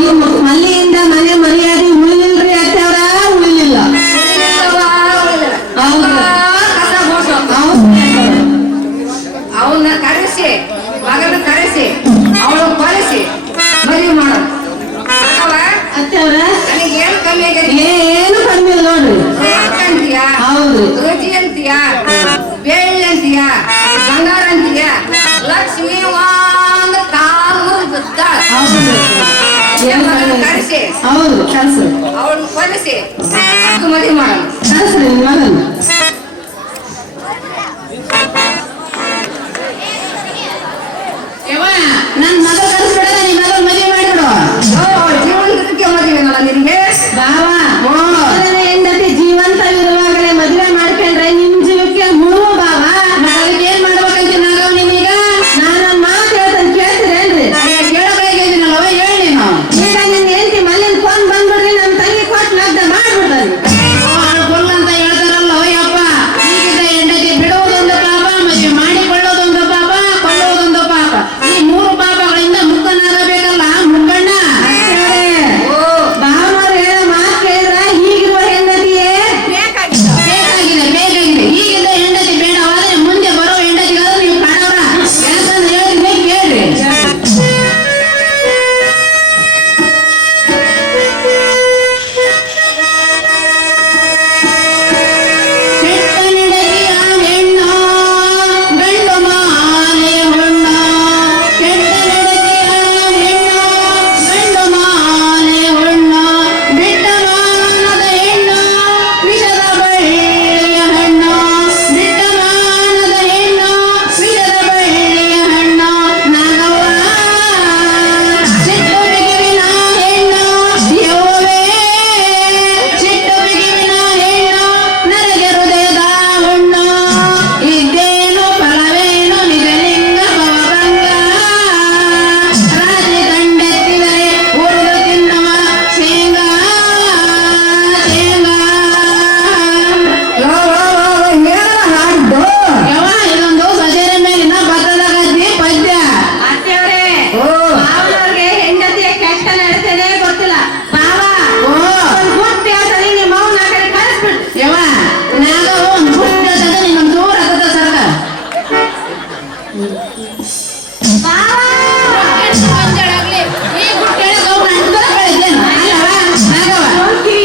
ಈ ಮಲ್ಲಿಯಿಂದ ಮನೆ ಮರ್ಯಾದೆ ಉಳಿಲಿಲ್ರಿ ಅತ್ತವ್ರ, ಉಳಿಲಿಲ್ಲ. ಅವನ್ನ ಕರೆಸಿ ಮಗನ ಕರೆಸಿ ಅವಳು ಕರೆಸಿ ಮದುವೆ ಮಾಡೋದು ಅತ್ತವ್ರ. ನನಗೆ ಏನು ಕಮ್ಮಿ ಆಗೈತಿ? ಏನು ಕಮ್ಮಿ ಇಲ್ಲ ನೋಡ್ರಿ. ಅಂತೀಯ, ಹೌದು. ರುಚಿ ಅಂತೀಯ, ಬೆಳ್ಳಿ ಅಂತೀಯ, ಬಂಗಾರ ಅಂತೀಯ, ಲಕ್ಷ್ಮಿ ಒಂದು ಕಾಲು ಬಿದ್ದ ಕರೆಸಿ ಹೌದು ಕಳ್ಸ್ರಿ. ಅವಳು ಕರೆಸಿ ಅದು ಮದುವೆ ಮಾಡೋದು. ಕಳ್ಸ್ರಿ ನಿಮ್ ಮಗನ್. ನನ್ ಮಗ ಕಳ್ಸ್ಬಿಡ, ನಿಮ್ ಮಗನ್ ಮದುವೆ ಮಾಡಿಬಿಡು. ಜೀವನಕ್ಕೆ ಮದುವೆನಲ್ಲ ನಿನಗೆ ಬಾವ ಹೆಂಡತಿ ಜೀವಂತ ಇರುವಾಗಲೇ ಮದುವೆ ಮಾಡ್ಕೊಂಡ್ರೆ ನಿಮ್ ಜೀವಕ್ಕೆ ಮೂರು ಬಾವ. ಅದಕ್ಕೆ ಏನ್ ಮಾಡ್ಬೇಕಂತ ನಾಗ ನಿಮೀಗ ನಾನು ಮಾತು ಹೇಳ್ತಾನೆ ಕೇಳ್ತೀರೇನ್ರಿ? ಕೇಳಬೇಕಾಗಿದ್ದೀನಲ್ವ, ಹೇಳಿ ನಾವು. ಈಗ ನಿನ್ ಹೆಂಡತಿ ಮಲ್ಲಿನ ಫೋನ್ ಬಂದ್ಬಿಡ್ರಿ, ನಮ್ ತಂಗಿ ಕೊಟ್ಟು ಲಗ್ನ ಮಾಡ್ಬಿಡ್ತಾನೆ. ಫುಲ್ ಅಂತ ಹೇಳ್ತಾರಲ್ಲ ಯಪ್ಪ. ಈಗಿದ್ದ ಹೆಂಡತಿ ಬಿಡುವುದೊಂದು ಪಾಪ, ಮದುವೆ ಮಾಡಿಕೊಳ್ಳೋದೊಂದು ಪಾಪ, ಕೊಳ್ಳುವುದೊಂದು ಪಾಪ. ಈ ಮೂರು ಪಾಪಗಳಿಂದ ಮುಕ್ತನಾಗಬೇಕಲ್ಲ ಮುಕ್ಕಣ್ಣ. ಬಾವನವ್ರು ಹೇಳೋ ಮಾತು ಕೇಳಿದ್ರ ಈಗಿರುವ ಹೆಂಡತಿಯೇ ಬೇಕಾಗಿದೆ. ಈಗಿದ್ದ ಹೆಂಡತಿ ಬೇಡವಾದ್ರೆ ಮುಂದೆ ಬರೋ ಹೆಂಡತಿಗಾದ್ರೂ ನೀವು ಕಾಣವ್ರ. ಯಾಕಂದ್ರೆ ಹೇಳಿದ್ರೆ ಕೇಳ್ರಿ. ಕೆಟ್ಟನೆಡೆಯ ಹೆಣ್ಣು ಗಂಡು ಮಾಲೆ ಹುಣ್ಣು. ಕೆಟ್ಟನೆಡೆಯ ಹೆಣ್ಣು ಗಂಡು ಮಾಲೆ ಹುಣ್ಣು. ಬಿಟ್ಟ ಮಾನದ ಹೆಣ್ಣು ವಿಷದ ಬಳ್ಳಿಯ ಹಣ್ಣು. ಬಿಟ್ಟ ಮಾನದ ಹೆಣ್ಣು ವಿಷದ ಬಳ್ಳಿಯ ಹಣ್ಣು. ನಾಗವ್ವ ಸಿಟ್ಟು ಬಿಗಿವಿನ ಹೆಣ್ಣು ಯವ್ವವೇ. ಸಿಟ್ಟು ಬಿಗಿವಿನ ಹೆಣ್ಣು ನನಗೆ ಹೃದಯದ ಹುಣ್ಣು. ಇದ್ದೇನು ಫಲವೇನು ನಿಜಲಿಂಗ ಭವಭಂಗ. ರಾತ್ರಿ ಗಂಡೆತ್ತಿದರೆ ಹುರಿದು ತಿನ್ನುವ ಶೇಂಗಾ ಶೇಂಗಾ. ಹಾಡ್ದು ಯವ್ವ ಇದೊಂದು ಸಜೆರೆ ಮೇಲಿನ ಭತ್ತದ ಗದ್ದೆ ಪದ್ಯ. ಅತ್ತೆಯವರೇ, ಓ ಅವನವ್ರಿಗೆ ಹೆಂಡತಿಯ ಕೆಟ್ಟ ನಡತೆನೇ ಗೊತ್ತಿಲ್ಲ. ಬಾವ ಗುಟ್ಟಿ ಹೇಳ್ತಾನೆ, ನಿಮ್ಮ ಅವ್ನ ಆ ಕಡೆ ಕಳಿಸ್ಬಿಟ್ಟು. ಯವ್ವ ನಾಗ ಒಂದು ಗುಟ್ಟಿ ಹೇಳ್ತಾನೆ, ನಿನ್ನೊಂದು ದೂರ ಆಗತ್ತ ಸರ್ಕ. ಮಂಜಳಾಗ್ಲಿ ಈ ಗುಟ್ಟಿ ಹೇಳಕ್ ಅವ್ನ ಅಂತರ ಬೆಳೆದೇನು ಅಲ್ಲವ ನಾಗವ.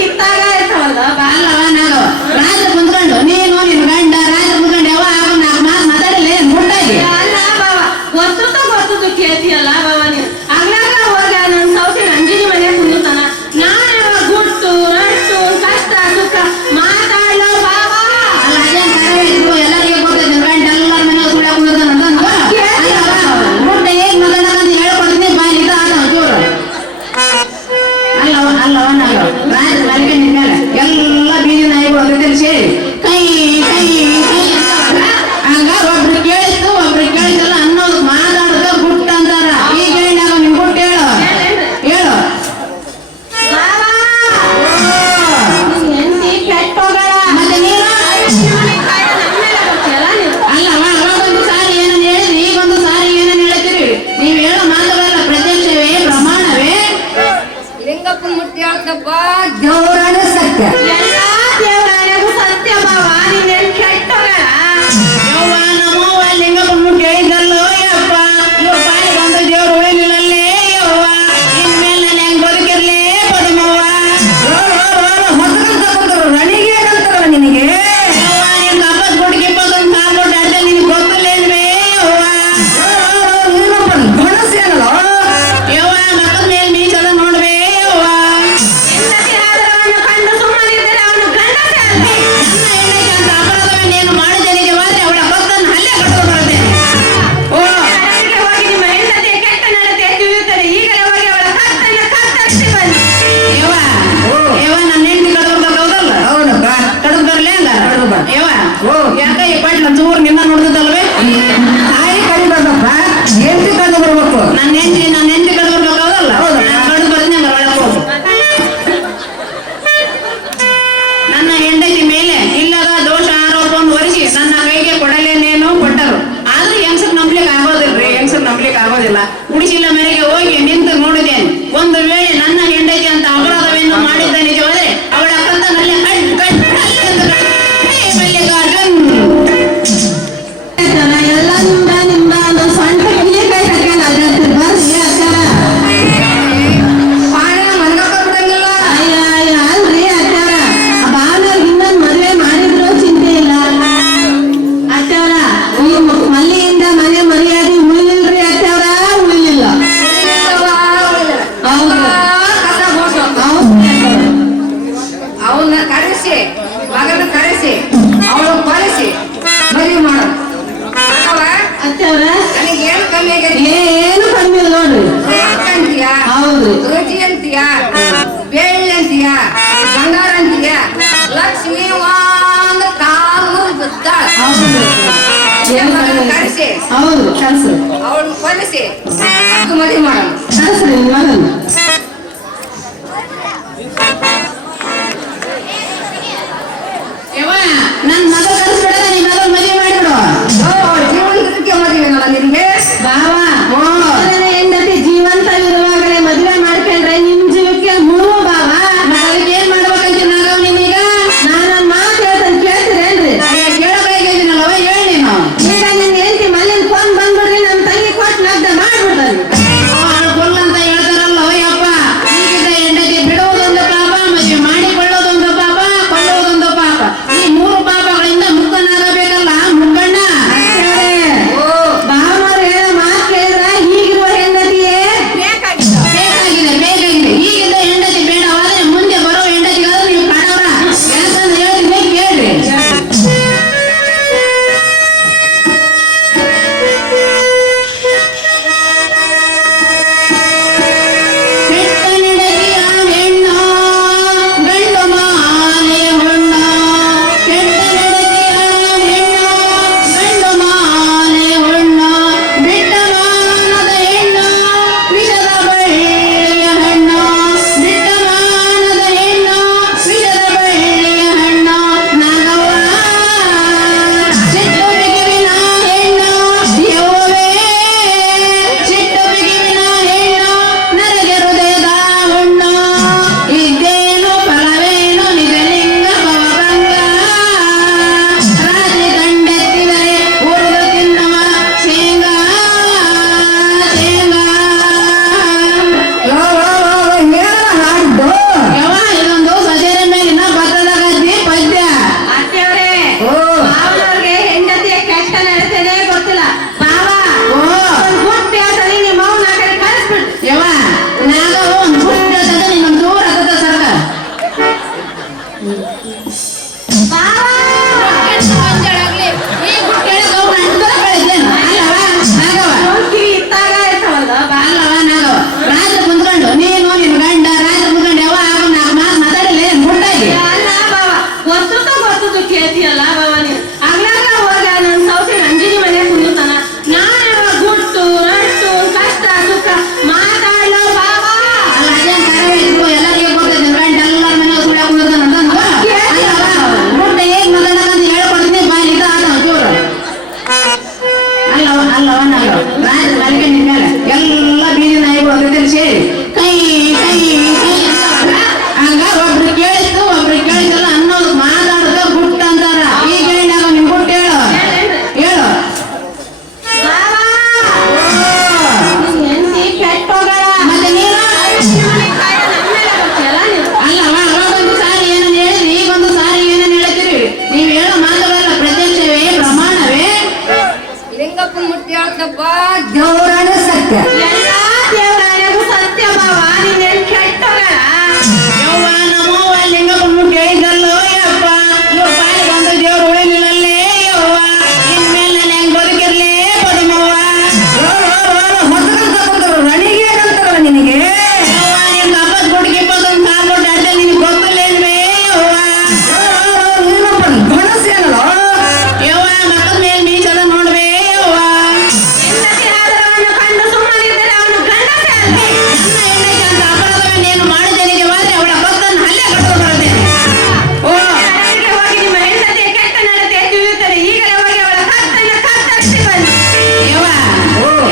ಇತ್ತಾಗ ಇರ್ತಾವಲ್ಲ ಅಲ್ಲವ ನಾಗವ. ರಾತ್ರಿ ಕುಂತ್ಕೊಂಡು ನೀನು ನಿನ್ ಗಂಡ ರಾತ್ರಿ ಕುಂತ್ಕೊಂಡು ಯವ್ವ ನಾಲ್ಕು ಮಾತು ಮಾತಾಡಿಲ್ಲ ಏನ್ ಗುಟ್ಟಾಗಿ. ಅಲ್ಲ ಬಾವ, ಗೊತ್ತು ಕೇಳ್ತೀಯಲ್ಲ ಬಾವ ನೀವು. ಆಗ್ಲಾಗ ಹೋಗ ನನ್ನ ಸೌತಿ ನಂಜಿನಿ ಮನೆ ಕುಂದುತ್ತಾನ. ನಾನು ಗುಟ್ಟು ರಟ್ಟು ಕಷ್ಟ ಸುಖ ಮಾತಾಡೋ ಬಾವ. ಅಲ್ಲ ಅದೇನ್ ಕರೆ ಇದ್ರು ಎಲ್ಲರಿಗೆ ಗೊತ್ತೈತೆ. ನಿನ್ ಗಂಡ ಎಲ್ಲರ ಮನೆ ಸುಳ್ಳ ಕುಂದಿರ್ತಾನ ಅಂತ ಗುಡ್ಡ ಹೇಗ್ ಮಾತಾಡಕಂತ ಹೇಳ್ಕೊಡ್ತೀನಿ ಬಾಯಿ ಇದ ಆತ ಚೂರು. ಅಲ್ಲವ ನಾಗವ ರಾತ್ರಿ ಮನೆಗೆ ನಿನ್ಮೇಲೆ ಎಲ್ಲ ಬೀದಿ ನಾಯಿಗಳು ಅದ್ರ ಸೇರಿ ಕೈ ಕೈ ಕೈ ಹಂಗ ಒಬ್ರು ಕೇಳಿತ್ತು ಒಬ್ರು ಕೇಳಿದ್ದಲ್ಲ ಅನ್ನೋದು ಮಾತಾಡೋದು ಗುಟ್ಟ ಅಂತಾರ. ಈಗ ಹೇಳ ನಿಮ್ ಗುಟ್ಟು ಹೇಳು. ಬಾವ, ನಿನ್ ಹೆಂಡ್ತಿ ಕೆಟ್ಟೋಗಳ. ಮತ್ತೆ ನೀನು ನೀವು ಅಲ್ಲವ ಅವಾಗೊಂದು ಸಾರಿ ಏನನ್ನ ಹೇಳಿದ್ರಿ, ಈಗೊಂದು ಸಾರಿ ಏನನ್ನ ಹೇಳ್ತೀರಿ. ನೀವ್ ಹೇಳೋ ಮಾತುಗಳೆಲ್ಲ ಪ್ರತ್ಯಕ್ಷವೇ ಪ್ರಮಾಣವೇ? ಲಿಂಗಪ್ಪನ ಮುಟ್ಟಿ ಹೇಳ್ತಪ್ಪ, ದೇವರಾಣೆ ಸತ್ಯ. ಎಲ್ಲ ದೇವರಾಣೆಗೂ ಸತ್ಯ ಬಾವ. ನಿನ್ ಹೆಂಡ್ತಿ ಕೆಟ್ಟೋಗಳ. ಯವ್ವ ನಮ್ಮವ್ವ ಲಿಂಗಪ್ಪನ ಮುಟ್ಟಿ ಹೇಳಿದ್ದಲ್ಲೋ ಯಪ್ಪ. ಇವ್ರ ಪಾಯಿ ಬಂದು ದೇವ್ರು ಉಳಿಲಿಲ್ಲಲ್ಲೇ ಯವ್ವ. ಇನ್ಮೇಲೆ ನಾನು ಹೆಂಗ್ ಬದುಕಿರ್ಲೇ ಪದುಮವ್ವ. ನನಗೆ ಏನಂತಾರ ನಿನಗೆ? ಯವ್ವ ನಿನ್ ಕಪ್ಪದ ಗುಡ್ಗಿ ಬಂದೊಂದು ಕಾಲ್ಬಿಟ್ಟು ಅಡ್ಡ ನಿನ್ಗೆ ಗೊತ್ತಿಲ್ಲೇನ್ವೇ ಯವ್ವ. ಗಣಸೇನಲ್ಲ ಯವ್ವ ಮಕ್ಕದ ಮೇಲೆ ಮೀಸದ ನೋಡ್ವೇ ಯವ್ವ. ಹೆಂಡತಿ ಆದರವನ್ನು ಕಂಡು ಸುಮ್ಮನಿದ್ದರೆ ಅವನು ಹೌದು ರುಚಿ ಅಂತೀಯ, ಬೆಳ್ಳಿ ಅಂತೀಯ, ಬಂಗಾರ ಅಂತೀಯ, ಲಕ್ಷ್ಮಿ ಒಂದ್ ಕಾಲು ಬಿದ್ದಾಳ. ಕರೆಸಿ ಹೌದು ಕಳ್ಸ್ರಿ ಅವಳು ಕೊಲಿಸಿ ಅದು ಮದುವೆ ಮಾಡೋಣ. ಕಳ್ಸ್ರಿ ನಿನ್ ಮಗನ್ ಯವ್ವ ನನ್ ಮಗ ಕಳ್ಸ್ಬಿಡ ನಿನ್ ಮಗನ್ ಮದುವೆ ಮಾಡಿಬಿಡು ಜೀವನಕ್ಕೆ ಮದುವೆನಲ್ಲ ನಿನಗೆ. ಬಾವಾ ಮೊದಲನೇ ಹೆಂಡತಿ ಜೀವಂತ ಇರುವಾಗಲೇ ಮದುವೆ ಮಾಡ್ಕೊಂಡ್ರೆ ನಿಮ್ ಜೀವಕ್ಕೆ ಮೂರು ಬಾವ ಅದಕ್ಕೆ ಏನ್ ಮಾಡ್ಬೇಕಂತ ನಾಗವ್ ನಿಮೀಗ ನಾನೊಂದ್ ಮಾತು ಹೇಳ್ತಾನೆ ಕೇಳ್ತೀರೇನ್ರಿ ಕೇಳಬೇಕಾಗಿದ್ದೀನಲ್ಲವ ಹೇಳಿ ನೀನು ಈಗ ನಿನ್ ಹೆಂಡತಿ ಮನೇಲಿ ಫೋನ್ ಬಂದ್ಬಿಡ್ರಿ ನಮ್ ತಂಗಿ ಕೊಟ್ಟು ನಗ್ದ ಮಾಡ್ಬಿಡ್ತಾನೆ ಫುಲ್ ಅಂತ ಹೇಳ್ತಾರಲ್ಲ ಯಪ್ಪ ಈಗಿದ್ದ ಹೆಂಡತಿ ಬಿಡುವುದೊಂದು ಪಾಪ ಮದುವೆ ಮಾಡಿಕೊಳ್ಳೋದೊಂದು ಪಾಪ ಕೊಳ್ಳುವುದೊಂದು ಪಾಪ ಈ ಮೂರು ಪಾಪಗಳಿಂದ ಮುಕ್ತನಾಗಬೇಕಲ್ಲ ಮುಕ್ಕಣ್ಣ ಬಾವನವ್ರು ಹೇಳೋ ಮಾತು ಕೇಳಿದ್ರೆ ಈಗಿರುವ ಹೆಂಡತಿಯೇ ಬೇಕಾಗಿದೆ ಈಗಿದ್ದ ಹೆಂಡತಿ ಬೇಡವಾದ್ರೆ ಮುಂದೆ ಬರೋ ಹೆಂಡತಿಗಾದ್ರೂ ನೀವು ಕಾಣವ್ರ ಯಾಕಂದ್ರೆ ಹೇಳಿದ್ರೆ ಕೇಳ್ರಿ ಕೆಟ್ಟನೆಡೆಯ ಹೆಣ್ಣು ಗಂಡು ಮಾಲೆ ಹೊಣ್ಣ ಕೆಟ್ಟನೆಡೆಯ ಹೆಣ್ಣು ಗಂಡು ಮಾಲೆ ಹೊಣ್ಣ ಬಿಟ್ಟ ಮಾನದ ಹೆಣ್ಣು ವಿಷದ ಬಳ್ಳಿಯ ಹಣ್ಣು ಬಿಟ್ಟ ಮಾನದ ಹೆಣ್ಣು ವಿಷದ ಬಳ್ಳಿಯ ಹಣ್ಣು ನಾಗವ್ವ ಸಿಟ್ಟು ಬಿಗಿವಿನ ಹೆಣ್ಣು ಯವ್ವವೇ ಸಿಟ್ಟು ಬಿಗಿವಿನ ಹೆಣ್ಣು ನರಗೆ ಹೃದಯದ ಹುಣ್ಣು ಇದ್ದೇನು ಫಲವೇನು ನಿಜಲಿಂಗ ಭವಭಂಗ ರಾತ್ರಿ ಕಂಡೆತ್ತಿದರೆ ಉರಿದು ತಿನ್ನುವ ಶೇಂಗಾ ಹಾಡು ಯವ್ವ ಇದೊಂದು ಸಜೆರೆ ಮೇಲಿನ ಭದ್ರದ ಗದ್ದೆ ಪದ್ಯ ಅತ್ತೆಯವ್ರೇ ಓ ಭಾವನವ್ರಿಗೆ ಹೆಂಡತಿಯ ಕೆಟ್ಟ ನಡತೆನೇ ಗೊತ್ತಿಲ್ಲ. ಬಾವ ಓ ಹುಟ್ಟಿ ಹೇಳ್ತಾನೆ ನಿಮ್ಮ ಅವ್ನ ಆ ಕಡೆ ಕಳಿಸ್ಬಿಡು. ಯವ್ವ ನಾಗವ ಒಂದು ಗುಡ್ ಹೇಳ್ತದೆ ನಿನ್ನೊಂದು ದೂರ ಆಗದ ಸರ್ಕ ಬಾವ ಈ ಗುಡ್ ಹೇಳಿದ ಅವ್ರು ಅಂತರ ಬೆಳೆದೇನು ಅಲ್ಲವ ನಾಗವ ಕಿವಿ ಇತ್ತಾಗ ಇರ್ತಾವಲ್ಲ ಬಾವ. ಅಲ್ಲವ ನಾಗವ ರಾತ್ರಿ ಕುಂತ್ಕೊಂಡು ನೀನು ನಿನ್ ಗಂಡ ರಾತ್ರಿ ಕುಂತ್ಕೊಂಡು ಯಾವ ನಾಲ್ಕು ಮಾತು ಮಾತಾಡಿಲ್ಲ ಏನ್ ಗುಡ್ಡಾಗಿ ಅಲ್ಲ ಬಾವ ಗೊತ್ತದ್ದು ಕೇಳ್ತೀಯಲ್ಲ ಬಾವ ನೀನು ಆಗ್ಲಾಗ ಹೋಗ ನನ್ನ ಸೌತೆ ನಂಜಿನಿ ಮನೆ ಕುಂದಿರ್ತಾನ. ನಾನು ಗುಟ್ಟು ರಟ್ಟು ಕಷ್ಟ ಸುಖ ಮಾತಾಡೋ ಬಾವ. ಅಲ್ಲ ಅದೇನ್ ಕರೆ ಇದ್ರು ಎಲ್ಲರಿಗೂ ಗೊತ್ತೈತೆ ಗಂಡ ಎಲ್ಲರ ಮನೆ ಸುಳ್ಳ ಕುಂದಿರ್ತಾನ ಗುಡ್ಡ ಹೇಗ್ ಮಾತಾಡೋದಂತ ಹೇಳ್ಕೊಡ್ತೀನಿ ಬಾಯಿ ಇದು ಆತ ಚೂರು ಅಲ್ಲವ ನಾಗವ ರಾತ್ರಿ ಮಲ್ಕೊಂಡಿನ ಮೇಲೆ ಎಲ್ಲ ಬೀದಿ ನಾಯಿಗಳು ಜೊತೆ ಸೇರಿ ಕೈ ಕೈ ಕೈ ಅಂತಾವಲ್ಲ ಹಂಗ ಒಬ್ರು ಕೇಳಿದ್ದಲ್ಲ ಅನ್ನೋದು ಮಾತಾಡೋದು ಗುಟ್ಟ ಅಂತಾರ ಈಗ ಹೇಳಿದಾಗ ನಿಮ್ ಗುಟ್ಟು ಹೇಳು ಬಾವ ನಿನ್ ಹೆಂಡ್ತಿ ಕೆಟ್ಟೋಗಳ. ಮತ್ತೆ ನೀನು ನಿಮ್ಮನೆ ಕಾಯ್ದೆ ನನ್ ಮೇಲೆ ಬರ್ತೀಯಲ್ಲ ನೀನು. ಅಲ್ಲವ ಅವಾಗೊಂದು ಸಾರಿ ಏನನ್ನ ಹೇಳಿದ್ರಿ ಈಗೊಂದು ಸಾರಿ ಏನನ್ನ ಹೇಳ್ತೀರಿ ನೀವ್ ಹೇಳೋ ಮಾತುಗಳೆಲ್ಲ ಪ್ರತ್ಯಕ್ಷವೇ ಪ್ರಮಾಣವೇ ಲಿಂಗಪ್ಪ ಮುಟ್ಟಿ ಹೇಳ್ತಪ್ಪ ದೇವರಾಣ ಸತ್ಯ. ಎಲ್ಲಾ ದೇವರಾಯಗೂ ಸತ್ಯ ಬಾವ ನಿನ್ ಹೆಣ್ ಕೆಟ್ಟೋಗಳ. ಯವ್ವ ನಮ್ಮವ್ವ ಲಿಂಗಪ್ಪನ ಕೇಳಿದ್ದಲ್ಲೋ ಯಪ್ಪ ಇವ್ ಬಾಯಿ ಬಂದು ದೇವ್ರು ಉಳಿಲಿಲ್ಲಲ್ಲೇ ಯವ್ವ ಇನ್ಮೇಲೆ ನಾನು ಹೆಂಗ್ ಬದುಕಿರ್ಲೇ ಪದಿಮವ್ವ ರಣಿಗೆ ಅಂತಾರಲ್ಲ ನಿನಗೆ. ಯವ್ವ ನಿಮ್ ಹಬ್ಬದ ಗುಡ್ಗಿ ಬಂದೊಂದು ಕಾಲ್ ಕೊಟ್ಟು ಅಡ್ಡ ನಿನಗೆ ಗೊತ್ತಿಲ್ಲೇನ್ವೇ ಯವ್ವ ಗಣಸೇನಲ್ಲ ಯವ್ವ ಮಕ್ಕಳ ಮೇಲೆ ಮೀಸದ ನೋಡ್ವೇ ಯವ್ವ ಹೆಂಡತಿ ಆದರವನ್ನು ಕಂಡು ಸುಮ್ಮನಿದ್ದರೆ ಅವನು ಗಂಡಸೇ ಅಲ್ಲ. ನನ್ನ ಹೆಂಡತಿ ಅಂತ ಅಪರಾಧವನ್ನೇನು ಮಾಡಿದ್ದೇನೆ ಹೋದ್ರೆ ಅವಳ ಭಕ್ತನ ಹಲ್ಲೆ ಕಟ್ಕೊಂಡು ಬರ್ತೇನೆ ಓ ಅಡವಿಗೆ ಹೋಗಿ ನಿಮ್ಮ ಹೆಂಡತಿಯ ಕೆಟ್ಟ ನಡತೆ ತಿಳಿಯುತ್ತದೆ. ಈಗಲೇ ಹೋಗಿ ಅವಳ ಕತ್ತರಿಸಿ ಬನ್ನಿ. ಯವ್ವ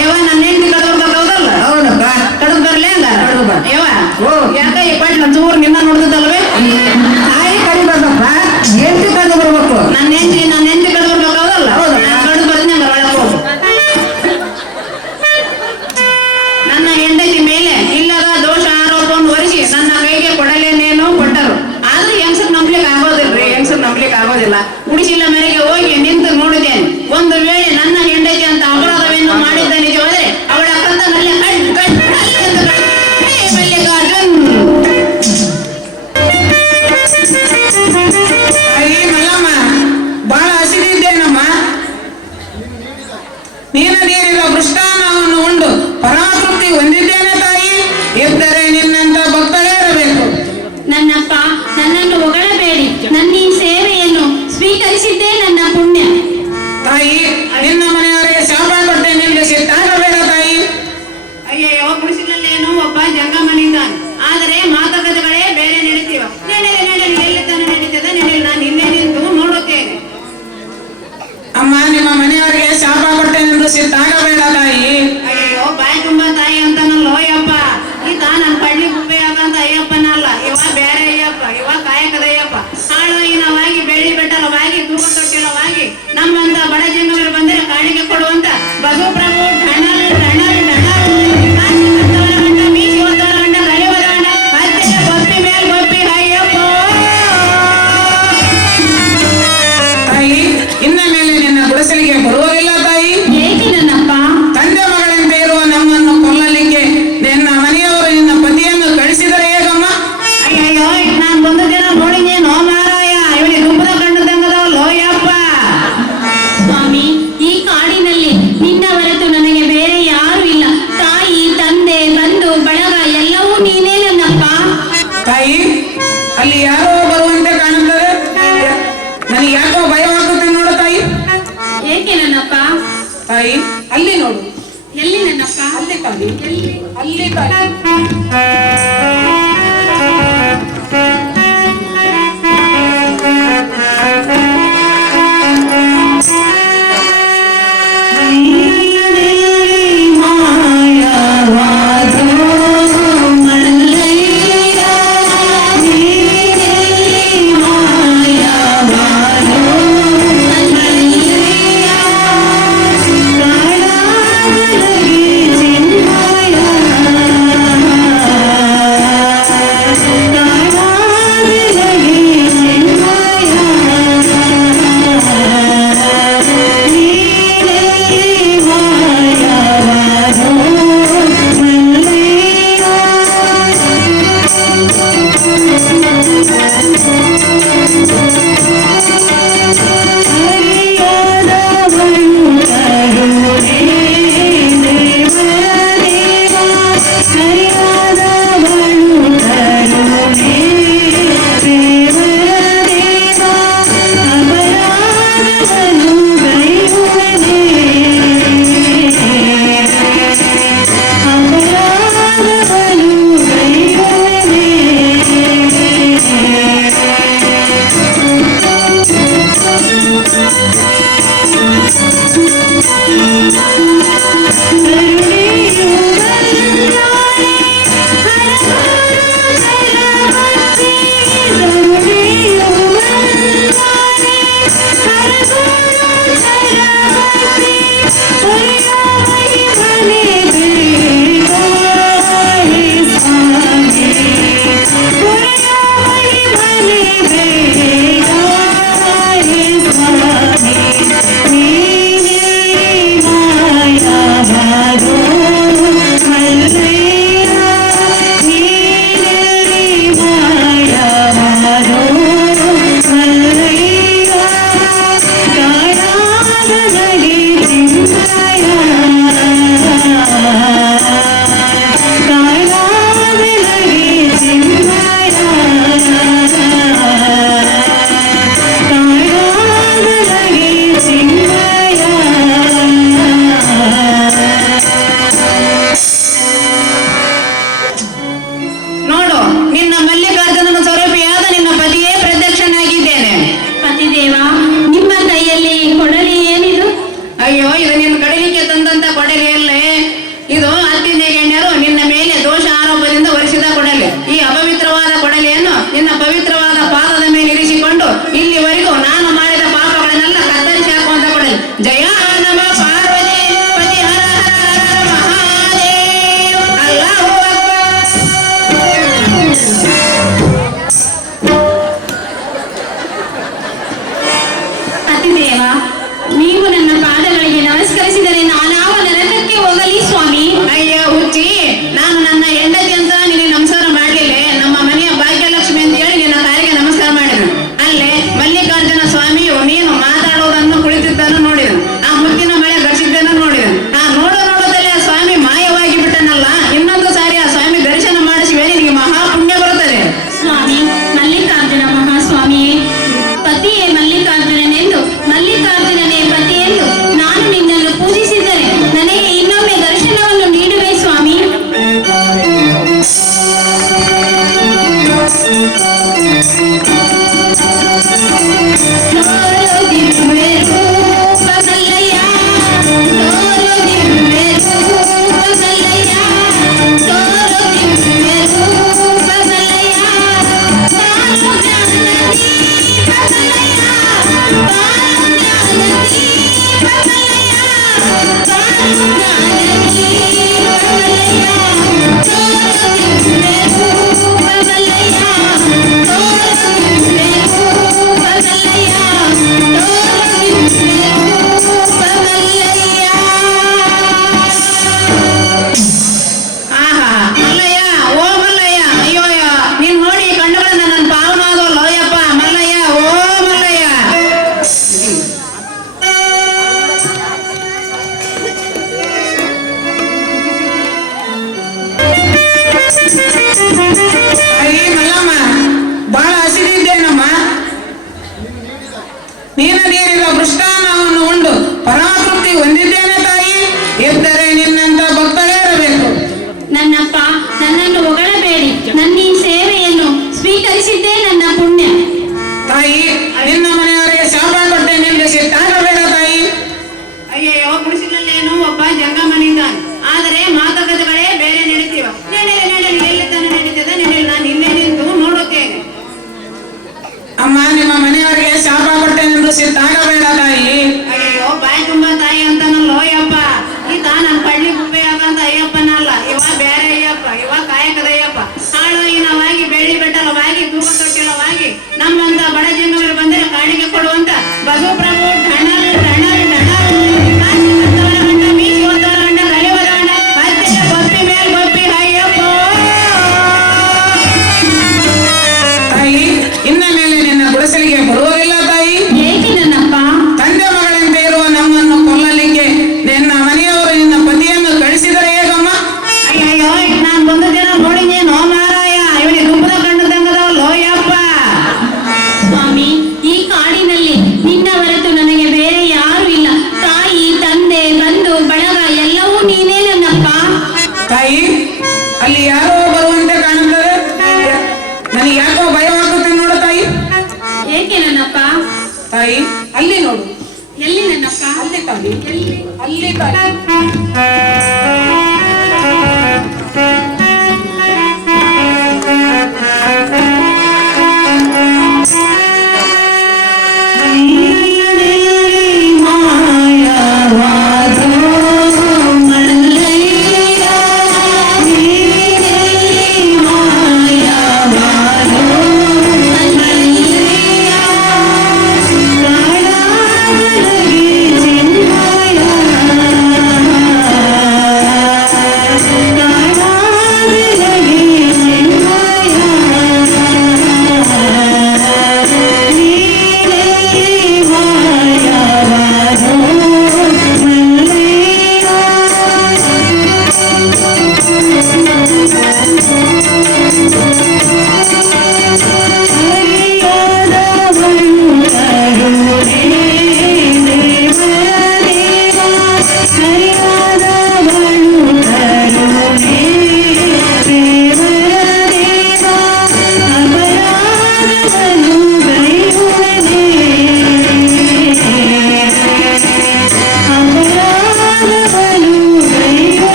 ಯವ್ವ ನನ್ನ ಹೆಂಡತಿ ಕಡ್ದು ಬರ್ಬೋದಲ್ಲ ಹೌದಪ್ಪ ಕಡ್ದು ಬರ್ಲೇ ಹಂಗ ಕಡ್ದು ಬಾ. ಯವ್ವ ಓ. ಯಾಕ ಈ ಪಟ್ಲ ಚೂರು ನಿನ್ನ ನೋಡ್ದಲ್ವೇ ತಾಯಿ ಕಡಿಬಾರ್ದಪ್ಪ ಎಂಟು ಕಡಿದು ಬರ್ಬೇಕು. ನನ್ನ ಹೆಂಡತಿ ಕಡ್ದು ಬರ್ಬೇಕಾದಲ್ಲ ಹೌದು ನಾನು ಕಡ್ದು ಬರ್ತೀನಿ ಹಂಗ ಒಳಗೆ ಹೋಗು ನನ್ನ ಹೆಂಡತಿ ಮೇಲೆ ಇಲ್ಲದ ದೋಷ ಆರೋಪವನ್ನು ಹೊರಿಸಿ ನನ್ನ ಕೈಗೆ ಕೊಡಲೇನೇನೋ ಕೊಟ್ಟರು ಆದ್ರೆ ಹೆಂಗಸರ್ ನಂಬ್ಲಿಕ್ಕೆ ಆಗೋದಿಲ್ರಿ ಹೆಂಗಸರ್ ನಂಬ್ಲಿಕ್ಕೆ ಆಗೋದಿಲ್ಲ ಗುಡಿಸಿಲ್ಲ ಮನೆಗೆ ಹೋಗಿ ನಿಂತು ನೋಡಿದ್ದೇನೆ ಒಂದು ವೇಳೆ ನನ್ನ ಹೆಂಡತಿ ಅಂತ ಅಪರಾಧವನ್ನು ಮಾಡಿದ್ದ ನಿಜವಾದ್ರೆ ಅವಳ ಕತ್ತನಲ್ಲಿ ಮಲ್ಲಿಕಾರ್ಜುನ್ ಅಲ್ಲಿ ಯಾರೋ ಬರುವಂತೆ ಕಾಣುತ್ತದೆ. ನನಗೆ ಯಾಕೋ ಭಯವಾಗುತ್ತೆ ನೋಡು ತಾಯಿ. ಏಕೆ ನನ್ನಪ್ಪ? ತಾಯಿ ಅಲ್ಲಿ ನೋಡು. ಎಲ್ಲಿ ನನ್ನಪ್ಪ? ಅಲ್ಲಿ ತಾಯಿ, ಎಲ್ಲಿ? ಅಲ್ಲಿ ತಾಯಿ. Yeah. ತೂಕ ತೊಟ್ಟಿಲವಾಗಿ ನಮ್ಮಂತ ಬಡ ಜನರು ಬಂದರೆ ಕಾಣಿಕೆ ಕೊಡುವಂತ ಬಸವಪ್ರಭು ಠಣಲ್ ಠಣಲ್ ಠಣಲ್ ಕಾಂತಿ ಬಂದವರ ಗಂಡ ಮೀಸಿ ಹೊತ್ತವರ ಗಂಡ ಕಲಿಯುವರ ಗಂಡ ಹತ್ತಿರ ಬಪ್ಪಿ ಮೇಲ್ ಬಪ್ಪಿ ಅಯ್ಯಪ್ಪ. ತಾಯಿ ಇನ್ನ ಮೇಲೆ ನಿನ್ನ ಗುಡಿಸಲಿಗೆ ಬರುವುದಿಲ್ಲ ತಾಯಿ. ಏಕೆ ನನ್ನಪ್ಪ? ತಂದೆ ಮಗಳಂತೆ ಇರುವ ನಮ್ಮನ್ನು ಕೊಲ್ಲಲಿಕ್ಕೆ ನಿನ್ನ ಮನೆಯವರು ನಿನ್ನ ಪತಿಯನ್ನು ಕಳಿಸಿದರೆ ಹೇಗಮ್ಮ? ಅಯ್ಯಯ್ಯೋ ನಾನ್ ಬಂದ ದಿನ ನೋಡಿನೇನೋ ಮಾರಾಯ, ಇವನಿಗೆ ದುಂಬದ ಕಣ್ಣು ತಂಗದವಲ್ಲೋ ಯಪ್ಪ. ಸ್ವಾಮಿ, ಈ ಕಾಡಿನಲ್ಲಿ ನಿನ್ನ ಹೊರತು ನನಗೆ ಬೇರೆ ಯಾರು ಇಲ್ಲ. ತಾಯಿ, ತಂದೆ, ಬಂಧು ಬಳಗ ಎಲ್ಲವೂ ನೀನೇ ನನ್ನಪ್ಪ. ತಾಯಿ ಅಲ್ಲಿ ಯಾರೋ ಬರುವಂತೆ ಕಾಣುತ್ತದೆ. ನನಗೆ ಯಾಕೋ ಭಯವಾಗುತ್ತೆ ನೋಡು ತಾಯಿ. ಏಕೆ ನನ್ನಪ್ಪ? ತಾಯಿ ಅಲ್ಲಿ ನೋಡು. ಎಲ್ಲಿ ನನ್ನಪ್ಪ? ಅಲ್ಲಿ ತಾಯಿ, ಎಲ್ಲಿ? ಅಲ್ಲಿ ತಾಯಿ.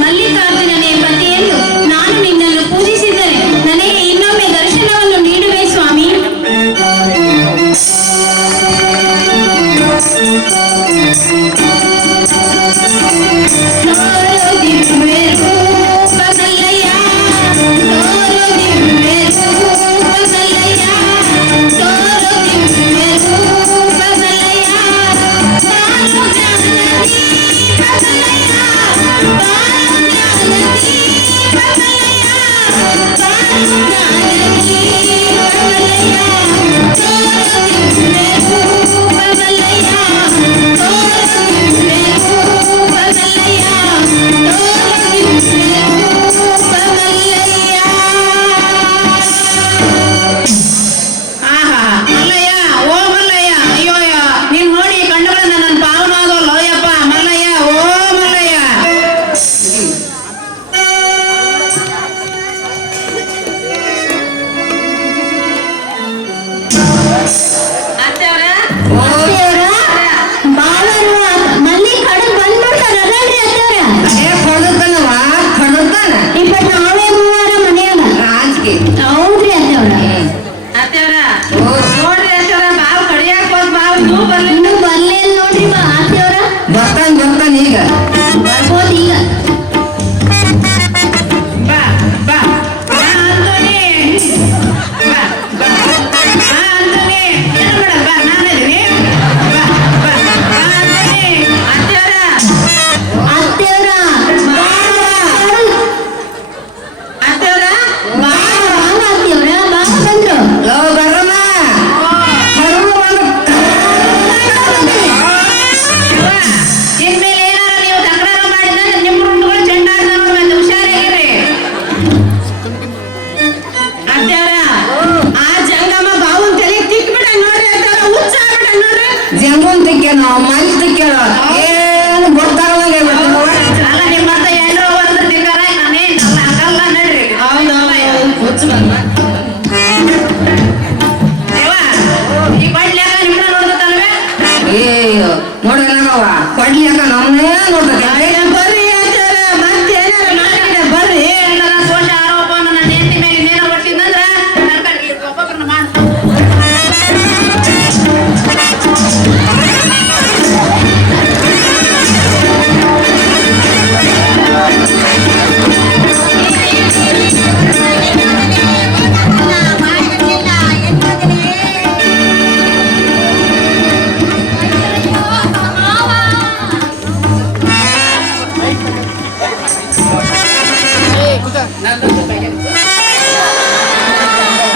ಮಲ್ಲಿಕಾರ್ಜುನನೇ ಪತಿಯೆಂದು ನಾನು ನಿನ್ನನ್ನು ಪೂಜಿಸಿದರೆ ನನಗೆ ಆಹಾ ಮಲ್ಲಯ್ಯ ಓ ಮಲ್ಲಯ್ಯ ಅಯ್ಯೋ ನೀನ್ ನೋಡಿ ಈ ಕಣ್ಣುಗಳನ್ನ ನನ್ನ ಪಾವನ ಆಗೋಲ್ಲ ಯಪ್ಪ ಮಲ್ಲಯ್ಯ ಓ ಮಲ್ಲಯ್ಯ ಅತ್ತೆಯವ್ರ ಮಲ್ಲಿ ಕಡೆ ಬಂದ್ಬಿಡ್ತಾರಲ್ರಿ ಅತ್ತವ್ರ ಕೊಡದನವ ಕೊಡದನ ಇಪ್ಪತ್ತು ನಾವೇ ಮೂವರ ಮನೆಯಾಗ ರಾಜ್ಗೆ ಹೌದ್ರಿ ಅತ್ತವ್ರ ಅತ್ತೆಯವ್ರ ನೋಡ್ರಿ ಅತ್ತೆಯವ್ರ ಬಾವು ಕಡಿಯಾಕ ಬಂದ್ ಬಾವು ಇನ್ನೂ ಬರ್ಲಿ ಇನ್ನು ಬರ್ಲಿಲ್ಲ ನೋಡ್ರಿ ಅತ್ತವ್ರ ಬರ್ತಾನ ಈಗ ಬರ್ಬೋದು ಈಗ ಬಾ ಬಾ ಬಾ ಅಂತೋನಿ ಬಾ ಬಾ ಬಾ ಅಂತೋನಿ ಏನು ಬೇಡ ಬಾ ನಾನಿದ್ದೀನಿ ಬಾ ಬಾ ಬಾ ಅಂತೋನಿ ಅತ್ತೆಯವ್ರ ಅತ್ತವ್ರ ಅತ್ತೆಯವ್ರ ಅತ್ತವ್ರ ಬಾಳ ಬಂದ್ರು ಲೋ ಬರಮ್ಮ ಕರುಳು ಯವ್ವ, ಇನ್ಮೇಲೆ ಏನಾರ ನೀವು ತಕರಾರು ಮಾಡಿದ್ರೆ ನಿಮ್ಮ ರುಂಡುಗಳು ಚೆಂಡಾಡ್ದ ನೋಡ್ಬೇಕು ಹುಷಾರಾಗಿರಿ ಅತ್ತೆಯವ್ರ ಆ ಜಂಗಮ ಬಾವುನ್ ತಲೆಗೆ ತಿಕ್ಬಿಟ್ಟ ನೋಡ್ರಿ ಅತ್ತೆಯವ್ರ ಹುಚ್ಚ ಆಗ್ಬಿಟ್ಟ ನೋಡ್ರಿ ಜಂಗನ್ ತಿಕ್ಕೇನೋ ಮಲ್ ತಿಕ್ಕೇನೋ ಏನು ಗೊತ್ತಾಗದಂಗೆ ಬಿಡ್ತಾವ ಅಲ್ಲ ನಿಮ್ಮ ಹತ್ರ ಎಲ್ಲರೂ ಒಂದು ತಿಕ್ಕಾರ ನಾನೇನ್ ಆಗಲ್ಲ ನಡ್ರಿ ಹುಚ್ಚ ಬಂದ ಯವ್ವ, ಈ ಬಡ್ಲ್ಯಾಗ ನಿಮ್ಮನ್ನ ನೋಡ್ದತ್ತಲ್ವೇ ಏ ನೋಡಲ್ಲವ ಕೊಡ್ಲಿ ಅಕ್ಕ ನಮ್ಮನ್ನೇ ನೋಡ್ತೇನೆ ಬರ್ರಿ ಅತ್ತೆಯವ್ರ ಮತ್ತೇನಾರ ಮಾಡಿದ್ರೆ ಬರ್ರಿ ಏನಾರ ದೋಷ ಆರೋಪವನ್ನು ನನ್ನ ಹೆಂಡತಿ ಮೇಲೆ ಇನ್ನೇನೋ ಹೊಟ್ಟಿದ್ದಂದ್ರ ಕರ್ಕೊಂಡು ಒಬ್ಬೊಬ್ಬರನ್ನ ಮಾಡ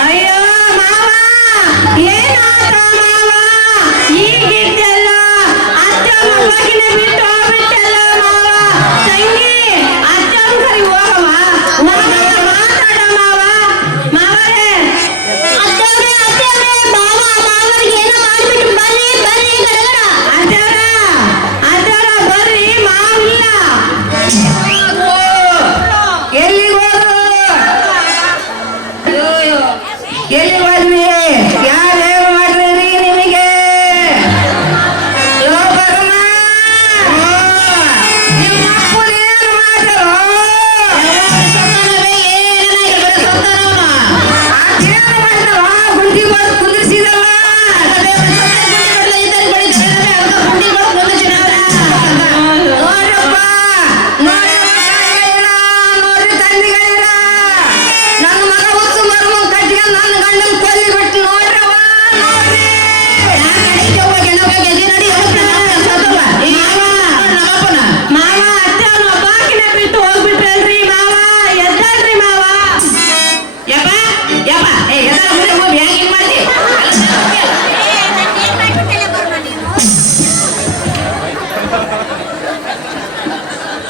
ಅಯ್ಯೋ ಮಾವ ಏನಾತ ಮಾವ ಈಗಿದ್ದೆಲ್ಲ ಅತ್ತೆ ಮಗನ ಬಿಟ್ಟು ಹೋಗ್ಬಿಟ್ಟಲ್ಲ ಮಾವ ತಂಗಿ ಅತ್ತೆ ಕರಿ ಹೋಗವ ಮಾತಾಡ ಮಾವ ಮಾವರೇ ಅತ್ತವ್ರೆ ಬಾವ ಮಾವರಿಗೆ ಏನೋ ಮಾಡ್ಬಿಟ್ಟು ಬರ್ರಿ ಬರ್ರಿ ಗಡಗಡ ಅತ್ತೆಯವ್ರ ಬರ್ರಿ ಮಾವಿಲ್ಲ ಎಲ್ಲಿ ಹೋದ್ರು ಎಲ್ಲಿ ಹೋದ್ವಿ ಯಾರೇನು ಮಾಡ್ರಿ ನಿಮಗೆ ಲೋ ಬರಮ್ಮ ನಿಮ್ಮ ಅಪ್ಪನೇನು ಮಾಡ್ರು ಅದೇನು ಮಾಡ್ರು ಗುಂಡಿ ಮಾಡಿ ಕುಂದಿಸಿದವ ನೋಡ್ರಪ್ಪ ನೋಡ್ರಿ ತಂದಿಗಳಿರ ನನ್ನ ಮಗ ಹೊತ್ತು ಮರ್ಮನ್ ಕಟ್ಟಿಗೆ ನನ್ನ ಗಂಡನ ಕೊಲ್ಲಿ ಬಿಟ್ಟು ನೋಡ್ರವ ನೋಡ್ರಿ ಮಾವ ಅತ್ತೆಯವ್ರ ಒಬ್ಬಾಕಿನ ಬಿಟ್ಟು ಹೋಗ್ಬಿಟ್ರಲ್ರಿ ಮಾವ ಎದ್ದಲ್ರಿ ಮಾವ ಯಪ್ಪ ಯಪ್ಪ ಏ ಎದರ ಮುಂದೆ ಹೋಗಿ ಹೆಂಗ್ ಮಾಡ್ತಿ